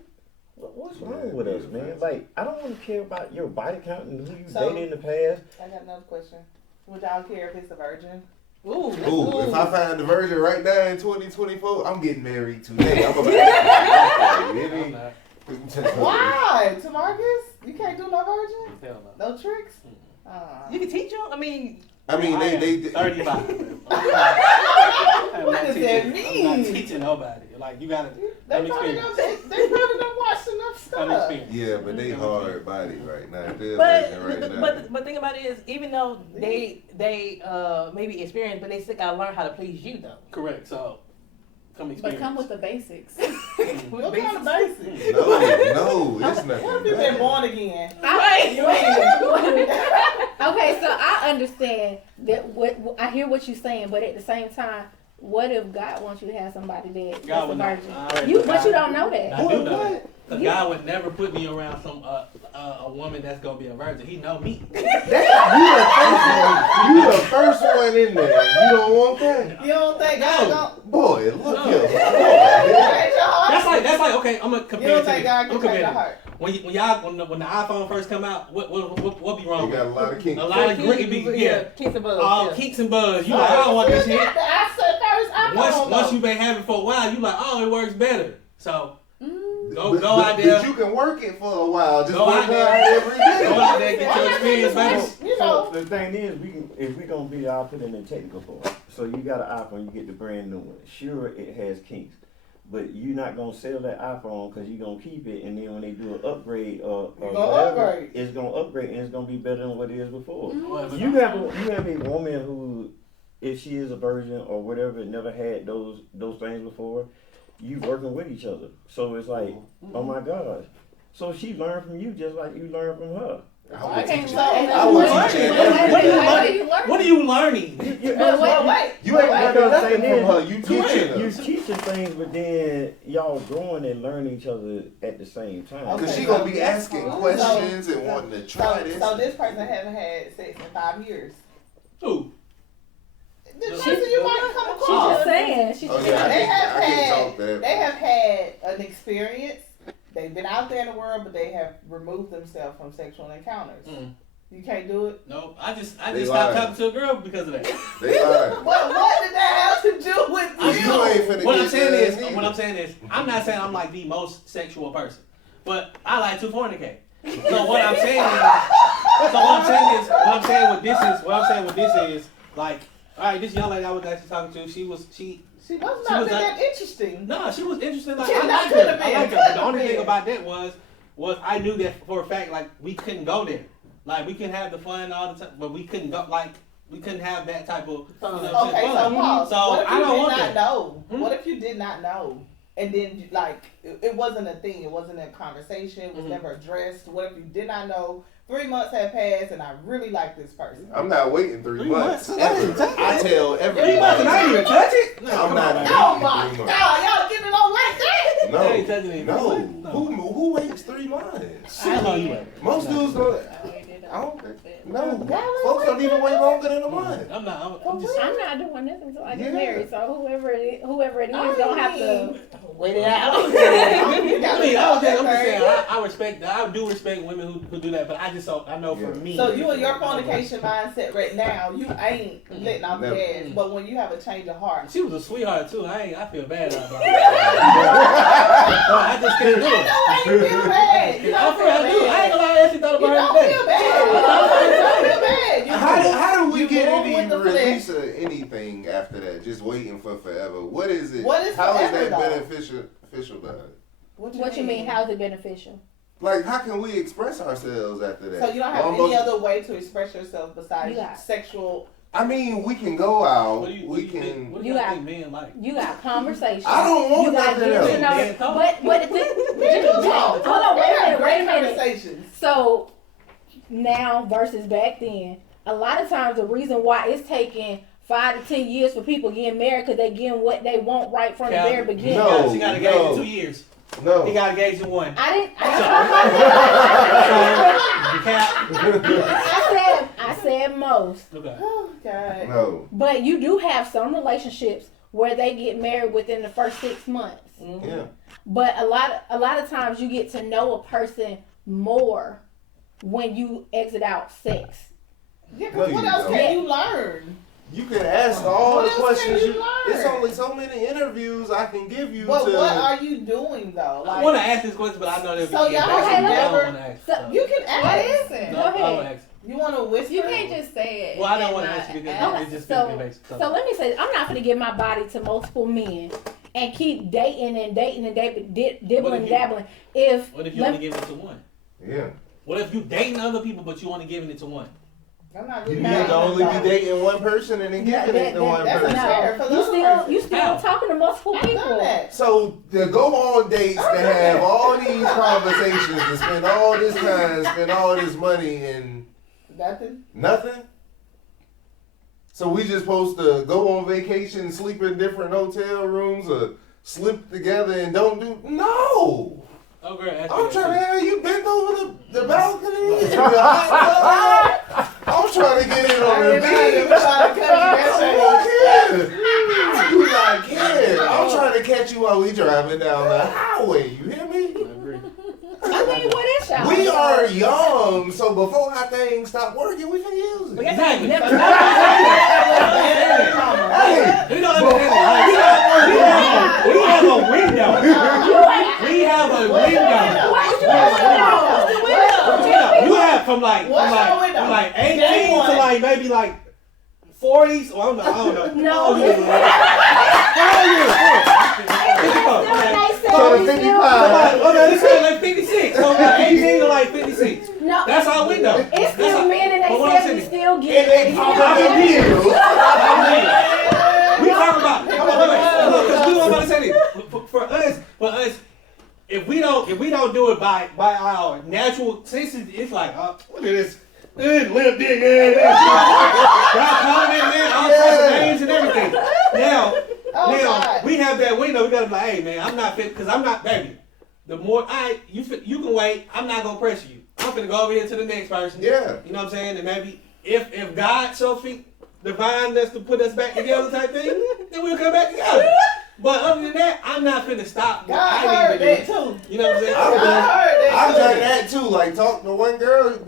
What's wrong with us, man? Like, I don't want to care about your body count and who you So- dated in the past. I got another question. Would y'all care if it's a virgin? Ooh. Ooh, if I find the virgin right now in 2024, I'm getting married today. I'm about to you hear I'm me? not. Why, Tamarcus? You can't do no virgin? Hell no. No tricks? You can teach them. I mean, I mean, they 35. What does that mean? I'm not teaching nobody. Like you gotta. They I'm probably experienced. don't watch enough I'm stuff. experienced. Yeah, but they hard body right now. They're virgin right now. but think about it is even though they maybe experienced, but they still gotta learn how to please you though. Correct. So, come But experience. come with the basics. What kind of basics? No, it's nothing. What if you been born again? Okay, so I understand that. I hear what you're saying, but at the same time, what if God wants you to have somebody that's God a would not. virgin? I already You, know but God- you don't know that. I do know What? that. Cause God would never put me around some a woman that's gonna be a virgin. He know me. You the first one in there. You don't want that? You don't think God gon' Boy, look No. here. change your heart? That's like okay. I'm gonna You compare don't it to think this. God I'm can comparing change your it. heart? When the iPhone first come out, what be wrong You with got a it? lot of kinks. A lot of great be yeah. Kinks and buzz. All yeah. kinks and buzz. You like I don't want this shit. I said first, I don't Once know. you been having it for a while, you like oh it works better. So Go out there. But you can work it for a while. Just Go work out there. hard every day. Go out there, get your experience, baby. You know, So the thing is, if we gonna be, I'll put in the technical part. So you got an iPhone, you get the brand new one. Sure, it has kinks, but you're not gonna sell that iPhone because you're gonna keep it, and then when they do an upgrade or You gonna whatever, upgrade. it's gonna upgrade and it's gonna be better than what it is before. Well, You have a woman who, if she is a virgin or whatever, never had those things before, you working with each other. So it's like, oh my gosh. So she learned from you just like you learned from her. I would can't teach it. tell I would that. teach it. What are you What are learning? you learning? What are you learning? Wait. You ain't learning Because nothing thing from her. is, You teaching You us. teaching things, but then y'all growing and learning each other at the same time. Okay. Cause she gonna be asking So- questions and wanting to try this. So this person haven't had sex in 5 years. Who? The She's- person you might come She's across. just saying. She's Oh just yeah, They have I can talk had that. they have had an experience. They've been out there in the world, but they have removed themselves from sexual encounters. Mm. You can't do it. No, I just They stopped lied. talking to a girl because of that. They lied. What did that have to do with I you? You ain't finna What get I'm saying that is, neither. what I'm saying is, I'm not saying I'm like the most sexual person, but I like to fornicate. So what I'm saying is, what I'm saying with this is, like, all right, this young lady I was actually talking to, she was She must She not was been like- that interesting. no, she was interested. Like, Yeah, I that like could've her. I been, like her. But the could've only thing been. about that was I knew that for a fact. Like, we couldn't go there. Like, we can have the fun all the time, but we couldn't go. Like, we couldn't have that type of Fun. Okay, so fun. pause. So, what if I you don't did want not that. know? Hmm? What if you did not know? And then, like, it wasn't a thing. It wasn't a conversation. It was Mhm. never addressed. What if you did not know? 3 months have passed, and I really like this person. I'm not waiting 3 3 months. months? Ever. I tell everybody. 3 months and I didn't even touch it. No, I'm come not- on, man. Oh my 3 God, months. y'all getting it on like that? No, I ain't touching it. no. No. Who waits 3 months? I know you ain't. Most dudes don't. I don't think. No, folks don't even wait longer than a month. I'm not. I'm just. I'm not doing this until I get Yeah. married. So whoever it is don't have to. Wait it out. I mean, I'm just saying, I do respect women who do that, but I know for Yeah. me. So you and your fornication mindset right now, you ain't letting off the Never. gas. But when you have a change of heart, She was a sweetheart too. I feel bad about her. I just can't do I it. know why you feel bad. You I don't feel feel I do. I ain't bad. gonna lie, I actually thought You about don't her today. feel bad. You don't feel bad. You How do we you get move any with the release of anything after that? Just waiting for forever. What is it? What is How is forever, that though? beneficial to us? What you mean? How's it beneficial? Like, how can we express ourselves after that? So you don't have Almost- any other way to express yourself besides You got- sexual. I mean, we can go out. What do you we think? can. What do You you got- think men like? You got conversation. I don't want you got nothing get to else. know. Man, talk. But the Men do talk. hold on, They wait a have minute, great wait a minute. conversations. So now versus back then, a lot of times the reason why it's taking 5 to 10 years for people getting married because they getting what they want right from the very beginning. No. She got engaged no. in 2 years. No. He got engaged in 1. I didn't. You can't. I said most, Okay. Oh God. No. but you do have some relationships where they get married within the first 6 months. Yeah. But a lot of times you get to know a person more when you exit out sex. Yeah, No, 'cause what you else don't. can you learn? You can ask all What the else questions. can you learn? It's only so many interviews I can give you But to. what are you doing though? I Like, want to ask this question, but I know they'll be So getting y'all back to have me. I never- don't want to ask. So you can What ask. is it? No, Go I ahead. don't want to ask. You want to whisper? You can't just say it. Well, I don't and want to not ask you because ask. it's just So- gonna be based. So let me say, I'm not gonna give my body to multiple men and keep dating and dibbling and dabbling. If What if you let only giving it to one? Yeah. What if you dating other people but you only giving it to one? I'm not You really need mad to at only that. be dating one person and then giving it to one that's person. unfair for the you other still person. How? talking to multiple I've done people. that. So to go on dates, to have all these conversations, to spend all this time, spend all this money, and Nothing. nothing. So we just supposed to go on vacation, sleep in different hotel rooms, or slip together and don't do? No. Oh, girl, ask me I'm that trying to too. have you bent over the balcony. The hot tub. I'm trying to get in on the beach. You not care. I'm trying to catch you while we driving down the highway. You hear me? I agree. I mean, what is y'all? We are young, so before our things stop working, we can use it. Exactly. Never- Hey, We don't understand it. Like, we have a window. We have a window from like What's your window? from like Day 18 to one. like maybe like 40s. Or I don't know. No. How old you? How old you? So the 55. Okay, this is like 56. So like 18 to like 56. No, That's our window. it's That's still our- men in but what their I'm 70s saying- still And get they it. pop up in bills. We talking about. Hold on, wait. Because we want to say this. For us, if we don't do it by our natural senses, it's like, look at this. Lip dick, y'all calling it, man, all types of names and everything. Now, God. we have that window. We gotta be like, hey, man, I'm not fit because I'm not, baby. The more you can wait. I'm not gonna pressure you. I'm gonna go over here to the next person. Yeah. You know what I'm saying? And maybe if God so divine us to put us back together type thing, then we'll come back together. But other than that, I'm not finna stop. God I heard need that to do. too. You know what I'm saying? I'm God heard that I've too. done that too. Like talk to one girl,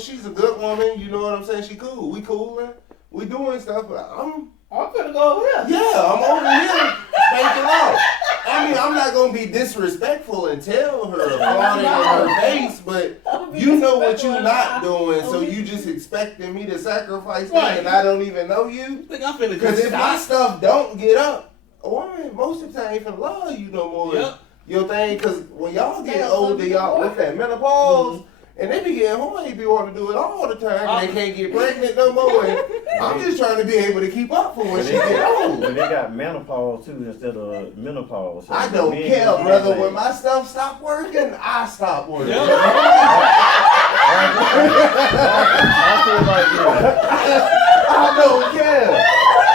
she's a good woman. You know what I'm saying? She cool. We cool. We doing stuff. But I'm finna go over here. I'm over here spanking out. I mean, I'm not gonna be disrespectful and tell her, flaunt it in her face, but you know what you're not doing, so you just expecting me to sacrifice that, and I don't even know you. Think I'm finna Because just if my stop. stuff don't get up, a woman most of the time ain't finna love you no more. Yep. Your thing, because when y'all get Yeah, older, y'all with that menopause, Mm-hmm. and they be getting horny, be want to do it all the time, and they can't get pregnant no more. And I'm just trying to be able to keep up for when she get old. But they got menopause too instead of menopause. So I don't men care, can brother. get When my stuff stop working, I stop working. Yep. I feel like I don't care.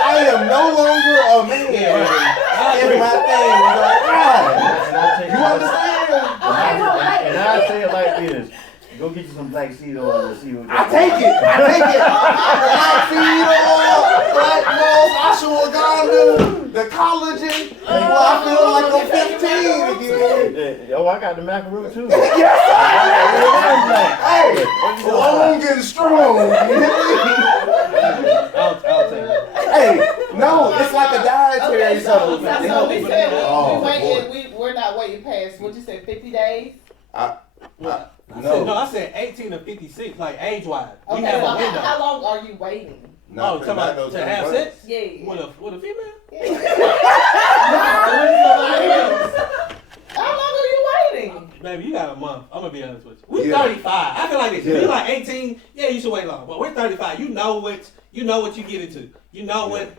I am no longer a man. If my thing is alright. and I take You understand? and I say it like this. Go get you some black seed oil and see what I take it. Black seed oil, black moss, ashwagandha, the collagen. Boy, I feel like I'm 15 again. Oh, I got the macaroon too. Yes, Hey, hey, long and strong. I'll take it. Hey, no, it's like a dietary Okay, so we supplement. said Oh, we waiting. We're not waiting past. What you said? 50 days. No. I said 18 to 56, like age wise. We Okay, have so a window. how long are you waiting? Not Talking about those to have months. sex Yeah. with a female? How long are you waiting? Baby, you got a month. I'm gonna be honest with you. We Yeah. 35. I feel like this. If Yeah. you like 18, yeah, you should wait long. But we're 35. You know what you get into. You know what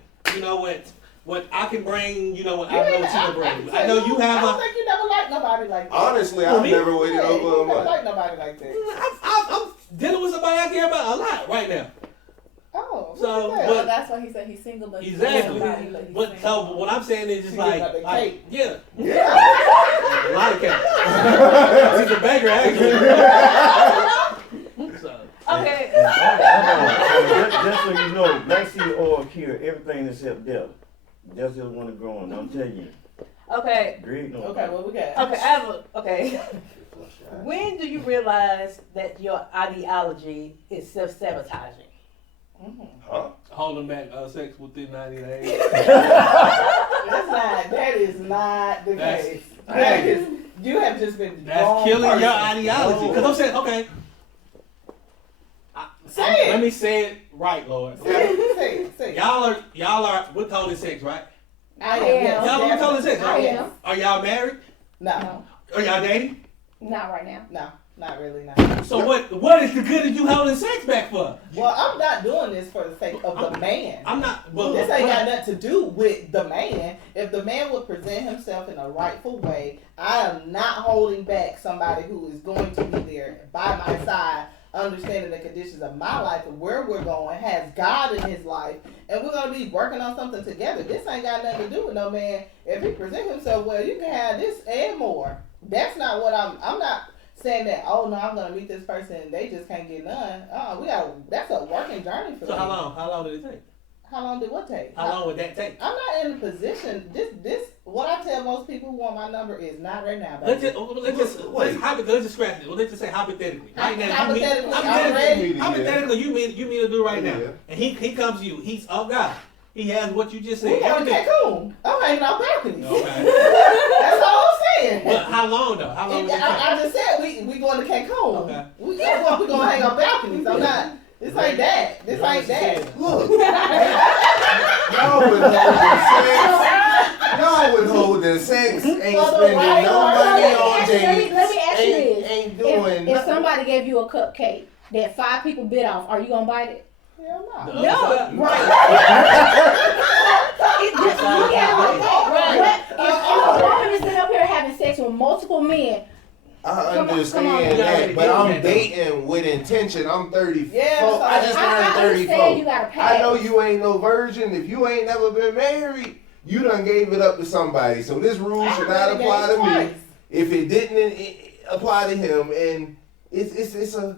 I can bring. You know what I know what you can bring. I know you I have don't a. think you never liked nobody like that. Honestly, For I've me? never waited Yeah, over you a never month. liked nobody like that. I'm dealing with somebody I care about a lot right now. Oh, So, look at Well, that. that's why he said he's single, but Exactly. He's But so what I'm saying is just She like, got the cake. yeah, Yeah. a lot of cake. She's a baker actually. So, Okay. Just so you know, black seed oil cure everything except death. That's just want to grow on. I'm telling you. Okay. Great. No. Okay, what we got? Okay, I have a, okay. When do you realize that your ideology is self-sabotaging? Huh? holding back sex within 90 days. That is not the That's- case. That is, you have just been That's wrong killing person. your ideology. Because I'm saying, okay. Say it. Let me say it right, Lord. Say it. Y'all are withholding sex, right? I am. Yeah. Yes, Y'all withholding sex, I right? am. Are y'all married? No, No, Are y'all dating? not right now. no, not really. No. So what is the good of you holding sex back for? Well, I'm not doing this for the sake of the man. I'm not. Well, This ain't got nothing to do with the man. If the man would present himself in a rightful way, I am not holding back somebody who is going to be there by my side, understanding the conditions of my life and where we're going, has God in his life, and we're going to be working on something together. This ain't got nothing to do with no man. If he presents himself well, you can have this and more. That's not what I'm not saying that, oh no, I'm going to meet this person and they just can't get none. That's a working journey for So me. how long? How long did it take? How long did what take? How long would that take? I'm not in a position. What I tell most people who want my number is not right now, Let's baby. just scratch it. Let's just say hypothetically. Right now, Hypothetically, I'm hypothetically, ready. hypothetically, you mean to do right now, Yeah. and he comes to you. He's of God. He has what you just We said. going to Everything. Cancun. I'm hanging out balconies. Okay. That's all I'm saying. But how long though? How long was it? I just said we going to Cancun. Okay. We gonna hang on balconies. I'm not. This ain't that. This ain't that. Look, y'all would hold the sex, ain't spending no money on dates, Let me ask you this. ain't doing If nothing. somebody gave you a cupcake that 5 people bit off, are you gonna bite it? Hell no. The No. other side. Right. If a woman is sitting up here having sex with multiple men, I Come on, understand come on. that, but Yeah, I'm yeah. dating with intention. I'm 34. Yeah, so I just I turned understand you 34. gotta pay. I know you ain't no virgin. If you ain't never been married, you done gave it up to somebody. So this rule should not apply to me. If it didn't apply to him, and it's a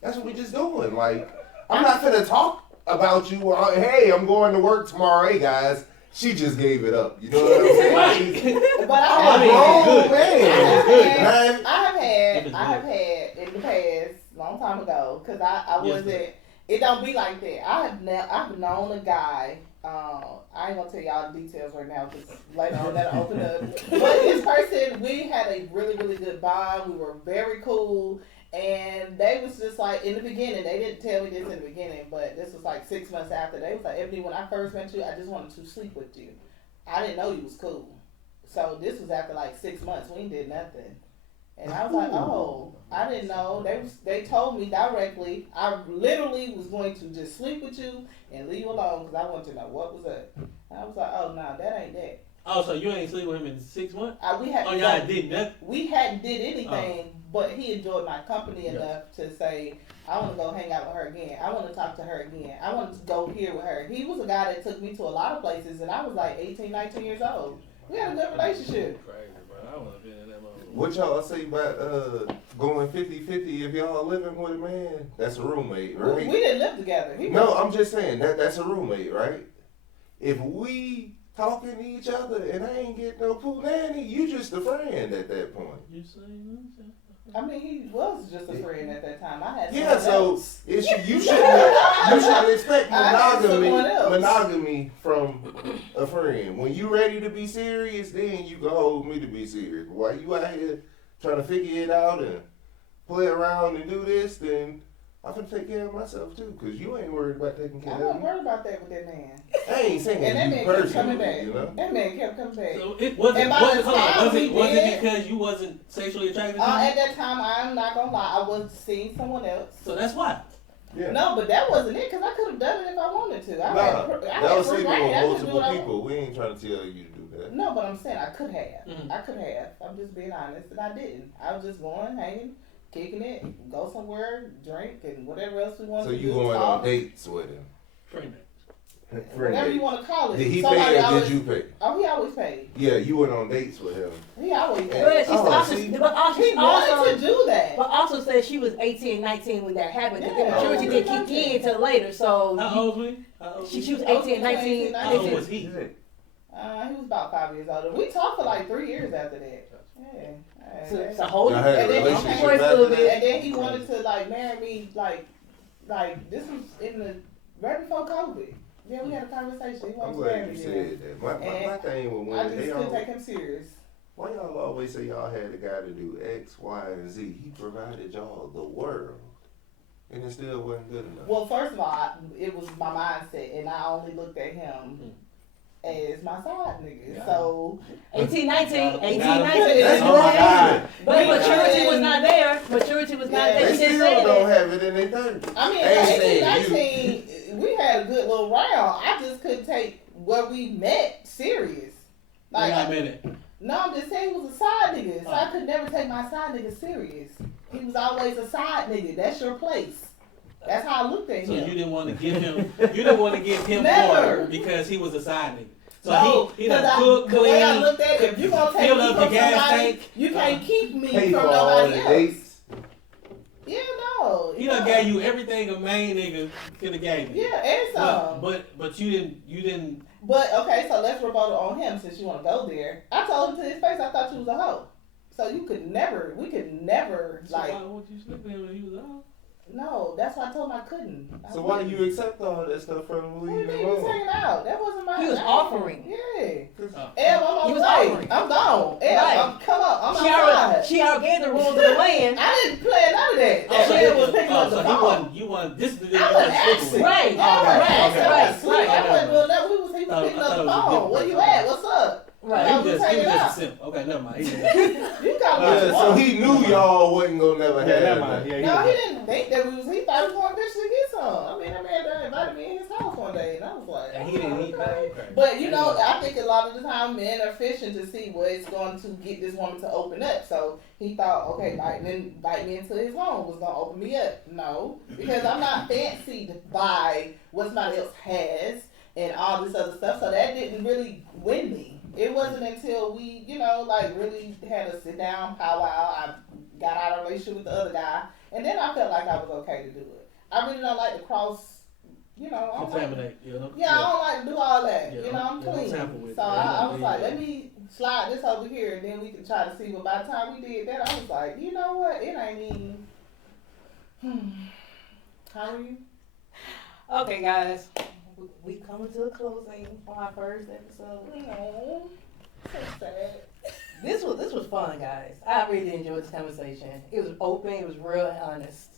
that's what we just doing. Like, I'm not finna talk about you. Hey, I'm going to work tomorrow. Hey guys, she just gave it up. You know what I'm saying? But I'm a mean, it's grown good. man. It's Man, I have had in the past, long time ago, because I Yes, wasn't. It don't be like that. I've known a guy. I ain't gonna tell y'all the details right now because later on that'll open up. But this person, we had a really, really good bond. We were very cool. And they was just like, in the beginning, they didn't tell me this in the beginning, but this was like 6 months after. They was like, Ebony, when I first met you, I just wanted to sleep with you. I didn't know you was cool. So this was after like 6 months. We ain't did nothing. And I was like, oh, I didn't know. They told me directly. I literally was going to just sleep with you and leave you alone because I wanted to know what was up. And I was like, oh, no, that ain't that. Oh, so you ain't sleep with him in 6 months? We had Oh, y'all did nothing. we hadn't did anything, but he enjoyed my company enough to say, I want to go hang out with her again. I want to talk to her again. I want to go here with her. He was a guy that took me to a lot of places, and I was like 18, 19 years old. We had a good relationship. Crazy, bro. I wouldn't have been in that moment. what y'all say about going 50-50 if y'all living with a man? That's a roommate, right? We didn't live together. No, I'm just saying that's a roommate, right? If we talking to each other and I ain't getting no poo nanny, you just a friend at that point. You say nothing. I mean, he was just a friend at that time. I had Yeah, someone so else. you shouldn't expect I had someone else. monogamy from a friend. When you ready to be serious, then you can hold me to be serious. While you out here trying to figure it out and play around and do this, then I'm gonna take care of myself too, cause you ain't worried about taking care I of wasn't me. worried about that with that man. I ain't saying And that you man kept coming personally, back. you know. That man kept coming back. So it wasn't, And by was the it, hold on, time was we it did- because you wasn't sexually attracted to him? At that time, I'm not gonna lie, I was seeing someone else. So that's why. Yeah. No, but that wasn't it, because I could have done it if I wanted to. I Nah, had that was free sleeping reign. with I could do multiple what I people. We ain't trying to tell you to do that. No, but I'm saying I could have. Mhm. I could have. I'm just being honest, and I didn't. I was just going, hanging, kicking it, go somewhere, drink, and whatever else we wanted So to you do. going talk, on dates with him? Friend. whatever you want to call it. Did he Somebody pay or always, did you pay? Oh, he always paid. Yeah, you went on dates with him. He always paid. But she's Oh, also, see? but also, He she wanted also, to do that. but also said she was 18, 19 when that happened. Because Yeah. the maturity Oh, didn't okay. kick in until later. So How old was we? How old was she we? was 18, 19. How old 19. was he? He was about 5 years older. We talked for like 3 years after that. Yeah. So, Yeah. so hold Y'all had a And then he relationship changed a after little bit. that? And then he wanted to like marry me like this was in the right before COVID. Yeah, we had a conversation. He I'm wanted to marry glad you me. then. said that. My And thing was I when just they couldn't all, take him serious. why y'all always say y'all had a guy to do X, Y, and Z? He provided y'all the world, and it still wasn't good enough. Well, first of all, it was my mindset, and I only looked at him as my side nigga. Yeah. So 18, 19, 18, Got him. 19. That's Oh my wrong. God. But Yeah. maturity was not there. Maturity was not Yeah. there. They She just still said don't that. have it in their 30s. I mean, I ain't at 18, saying 19, we had a good little round. I just couldn't take where we met serious. Like, Like, I meant it. no, I'm just saying he was a side nigga, so I could never take my side nigga serious. He was always a side nigga. That's your place. That's how I looked at So him. you didn't want to give him, Never. more because he was a side nigga. So No, he done 'cause cooked, the way I clean. looked at it, if you gonna take fill me up from your gas somebody, tank. you can't keep me Pay from for all nobody the else. dates. Yeah, no. He done gave you everything a main nigga could have gave you. Yeah, and some. But you didn't. But okay, so let's rebuttal on him since you want to go there. I told him to his face I thought you was a hoe. So we could never So like. why would you sleep with him when he was out? No, that's why I told him I couldn't. So why do you accept all that stuff from him? What do you Leave mean it he was alone? hanging out? That wasn't my. He was offering. Yeah. Oh. Em, I'm on He the was way. offering. I'm gone. Em, Right. come on. I'm y'all gave the rules of the land. I didn't plan none of that. Oh, That so man he- was picking up so the he phone. wasn't. You wasn't. This is the I you wasn't wasn't asking. Right, Yeah, I right. wasn't doing that. He was picking I up thought the it was a phone. different Where you person. at? What's up? Right. He I was was just hanging a out. simp. Okay, never mind. He just, You got what Yeah, you so want. he knew y'all wasn't gonna never have never mind. that. Yeah, No, he was- didn't think that we was. He thought we was going to eventually get some. I mean, that man invited me in his house one day, and I was like, And he didn't eat. okay. Okay. But you know, I think a lot of the time men are fishing to see what's going to get this woman to open up. So he thought, okay, invite me into his home was gonna open me up. No, because I'm not fancied by what somebody else has and all this other stuff. So that didn't really win me. It wasn't until we, you know, like really had a sit down powwow. I got out of a relationship with the other guy, and then I felt like I was okay to do it. I really don't like to cross, you know. I don't like, Contaminate. You know? yeah, I don't like to do all that. Yeah, You know, I'm yeah, don't clean. tamper with So it. I was Yeah. like, let me slide this over here, and then we can try to see. But by the time we did that, I was like, you know what? It ain't even. How are you? Okay, guys, we coming to a closing on our first episode. No, so sad. This was fun, guys. I really enjoyed this conversation. It was open. It was real and honest,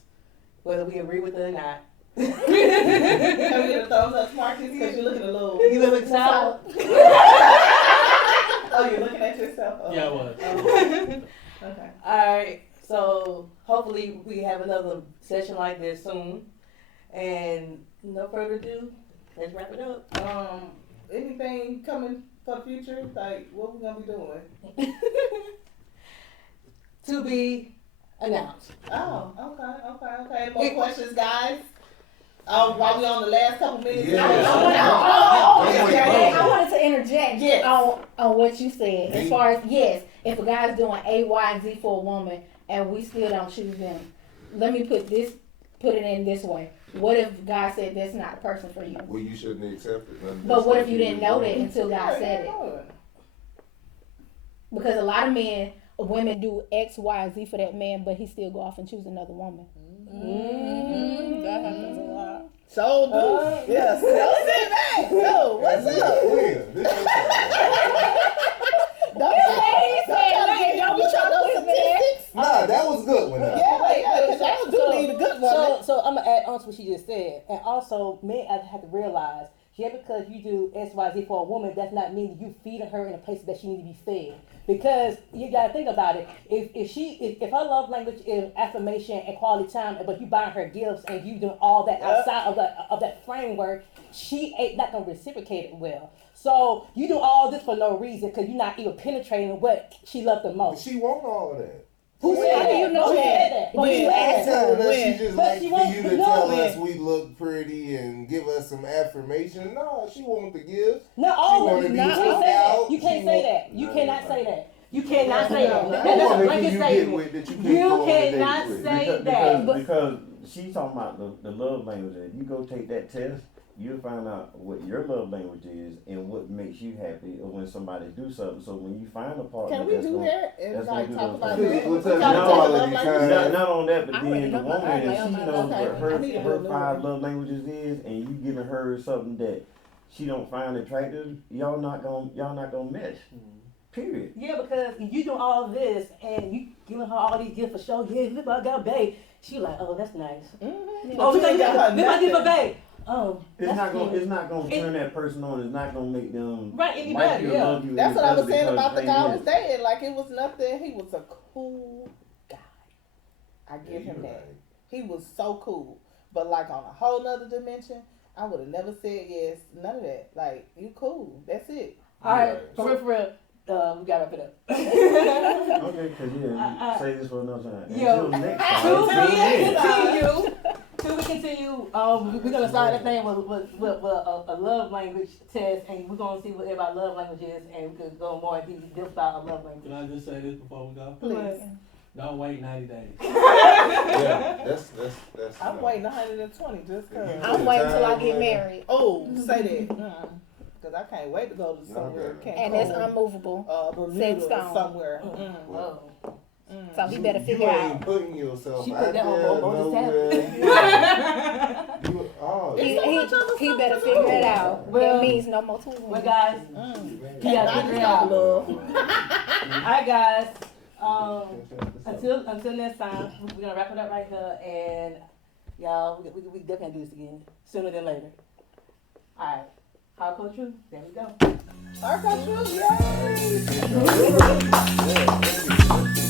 whether we agree with it or not. Can we get a thumbs up, Marcus? Because you're looking a little. You look sour. Oh, you're looking at yourself. Oh. Yeah, I was. Okay. All right. So hopefully we have another session like this soon. And no further ado, let's wrap it up. Anything coming for the future? Like, what we gonna be doing? To be announced. Oh, okay. Any more questions, guys? While we on the last couple minutes. Yeah. I wanted to interject Yes. on what you said. As far as, yes, if a guy's doing A, Y, and Z for a woman and we still don't choose them, let me put it in this way. What if God said that's not the person for you? Well, you shouldn't accept it. None of But this what stuff if you didn't know that do. until God said it? Because a lot of women do X, Y, and Z for that man, but he still go off and choose another woman. That happens a lot. So do. Yes. Don't say that. No, what's up? When? This is- Don't be trying to statistics. Nah, that was good one. Yeah, because y'all do need a good one. So I'm gonna add on to what she just said, and also men have to realize, because you do X, Y, Z for a woman, does not mean you feeding her in a place that she needs to be fed. Because you gotta think about it. If her love language is affirmation and quality time, but you buying her gifts and you doing all that outside of that framework, she ain't not gonna reciprocate it well. So you do all this for no reason because you're not even penetrating what she loved the most. She want all of that. Who said How do you that? know Who that? said that? But you asked her. Telling us when? she just But like she for won't you to know tell when. us we look pretty and give us some affirmation. No, she want the gifts. Not all She of wanna them. be You took can't say that. out. You can't She say want- that. You No, cannot no. say that. You cannot say that. What That's a woman blanket can you get statement. with that you can't You go on a date cannot with? say that. Because she's talking about the love language. If you go take that test, you'll find out what your love language is and what makes you happy or when somebody do something. So when you find a partner Can we that's do gonna, that and that's like gonna talk do about those that? things. We'll We touch gotta on talk all about of these like kinds. this. Not on that, but I already then the know my- woman, I if already she know my- knows okay. what her I need to know. 5 love languages is, and you giving her something that she don't find attractive, y'all not gonna mesh. Period. Yeah, because you doing all this and you giving her all these gifts for show. Yeah, look, I got babe. She like, oh, that's nice. Mm-hmm. Oh, we got my gift for babe. Oh, It's that's not gonna cute. it's not gonna turn that person on. It's not gonna make them Right, any like better, you, yeah. love you. That's any what I was better saying because about the they guy I is. was dating. Like it was nothing. He was a cool guy. I give him that. He was so cool. But like on a whole nother dimension, I would have never said yes. None of that. Like you cool. That's it. All right, Right. for real. We gotta wrap it up. Okay, because say this for another time. Yo, Until next To time. we continue. We're gonna start that thing with a love language test, and we're gonna see what everybody love language is, and we could go more into this style of love language. Can I just say this before we go? Please. Don't wait 90 days. Yeah, that's. I'm waiting 120 just cause. I'm waiting till I get married. Oh, say that. Cause I can't wait to go to somewhere. And it's unmovable. Bermuda stone. or somewhere. Oh. So he better You figure ain't out. putting yourself She out put that on there both nowhere. tabs. Oh, He better figure it out. Well, That means no more twins. Well, guys, you gotta figure it out. All right, guys. Until next time, we're gonna wrap it up right here, and y'all, we definitely do this again sooner than later. All right, Hard Core Truth. There we go. Our culture, yay! Yeah,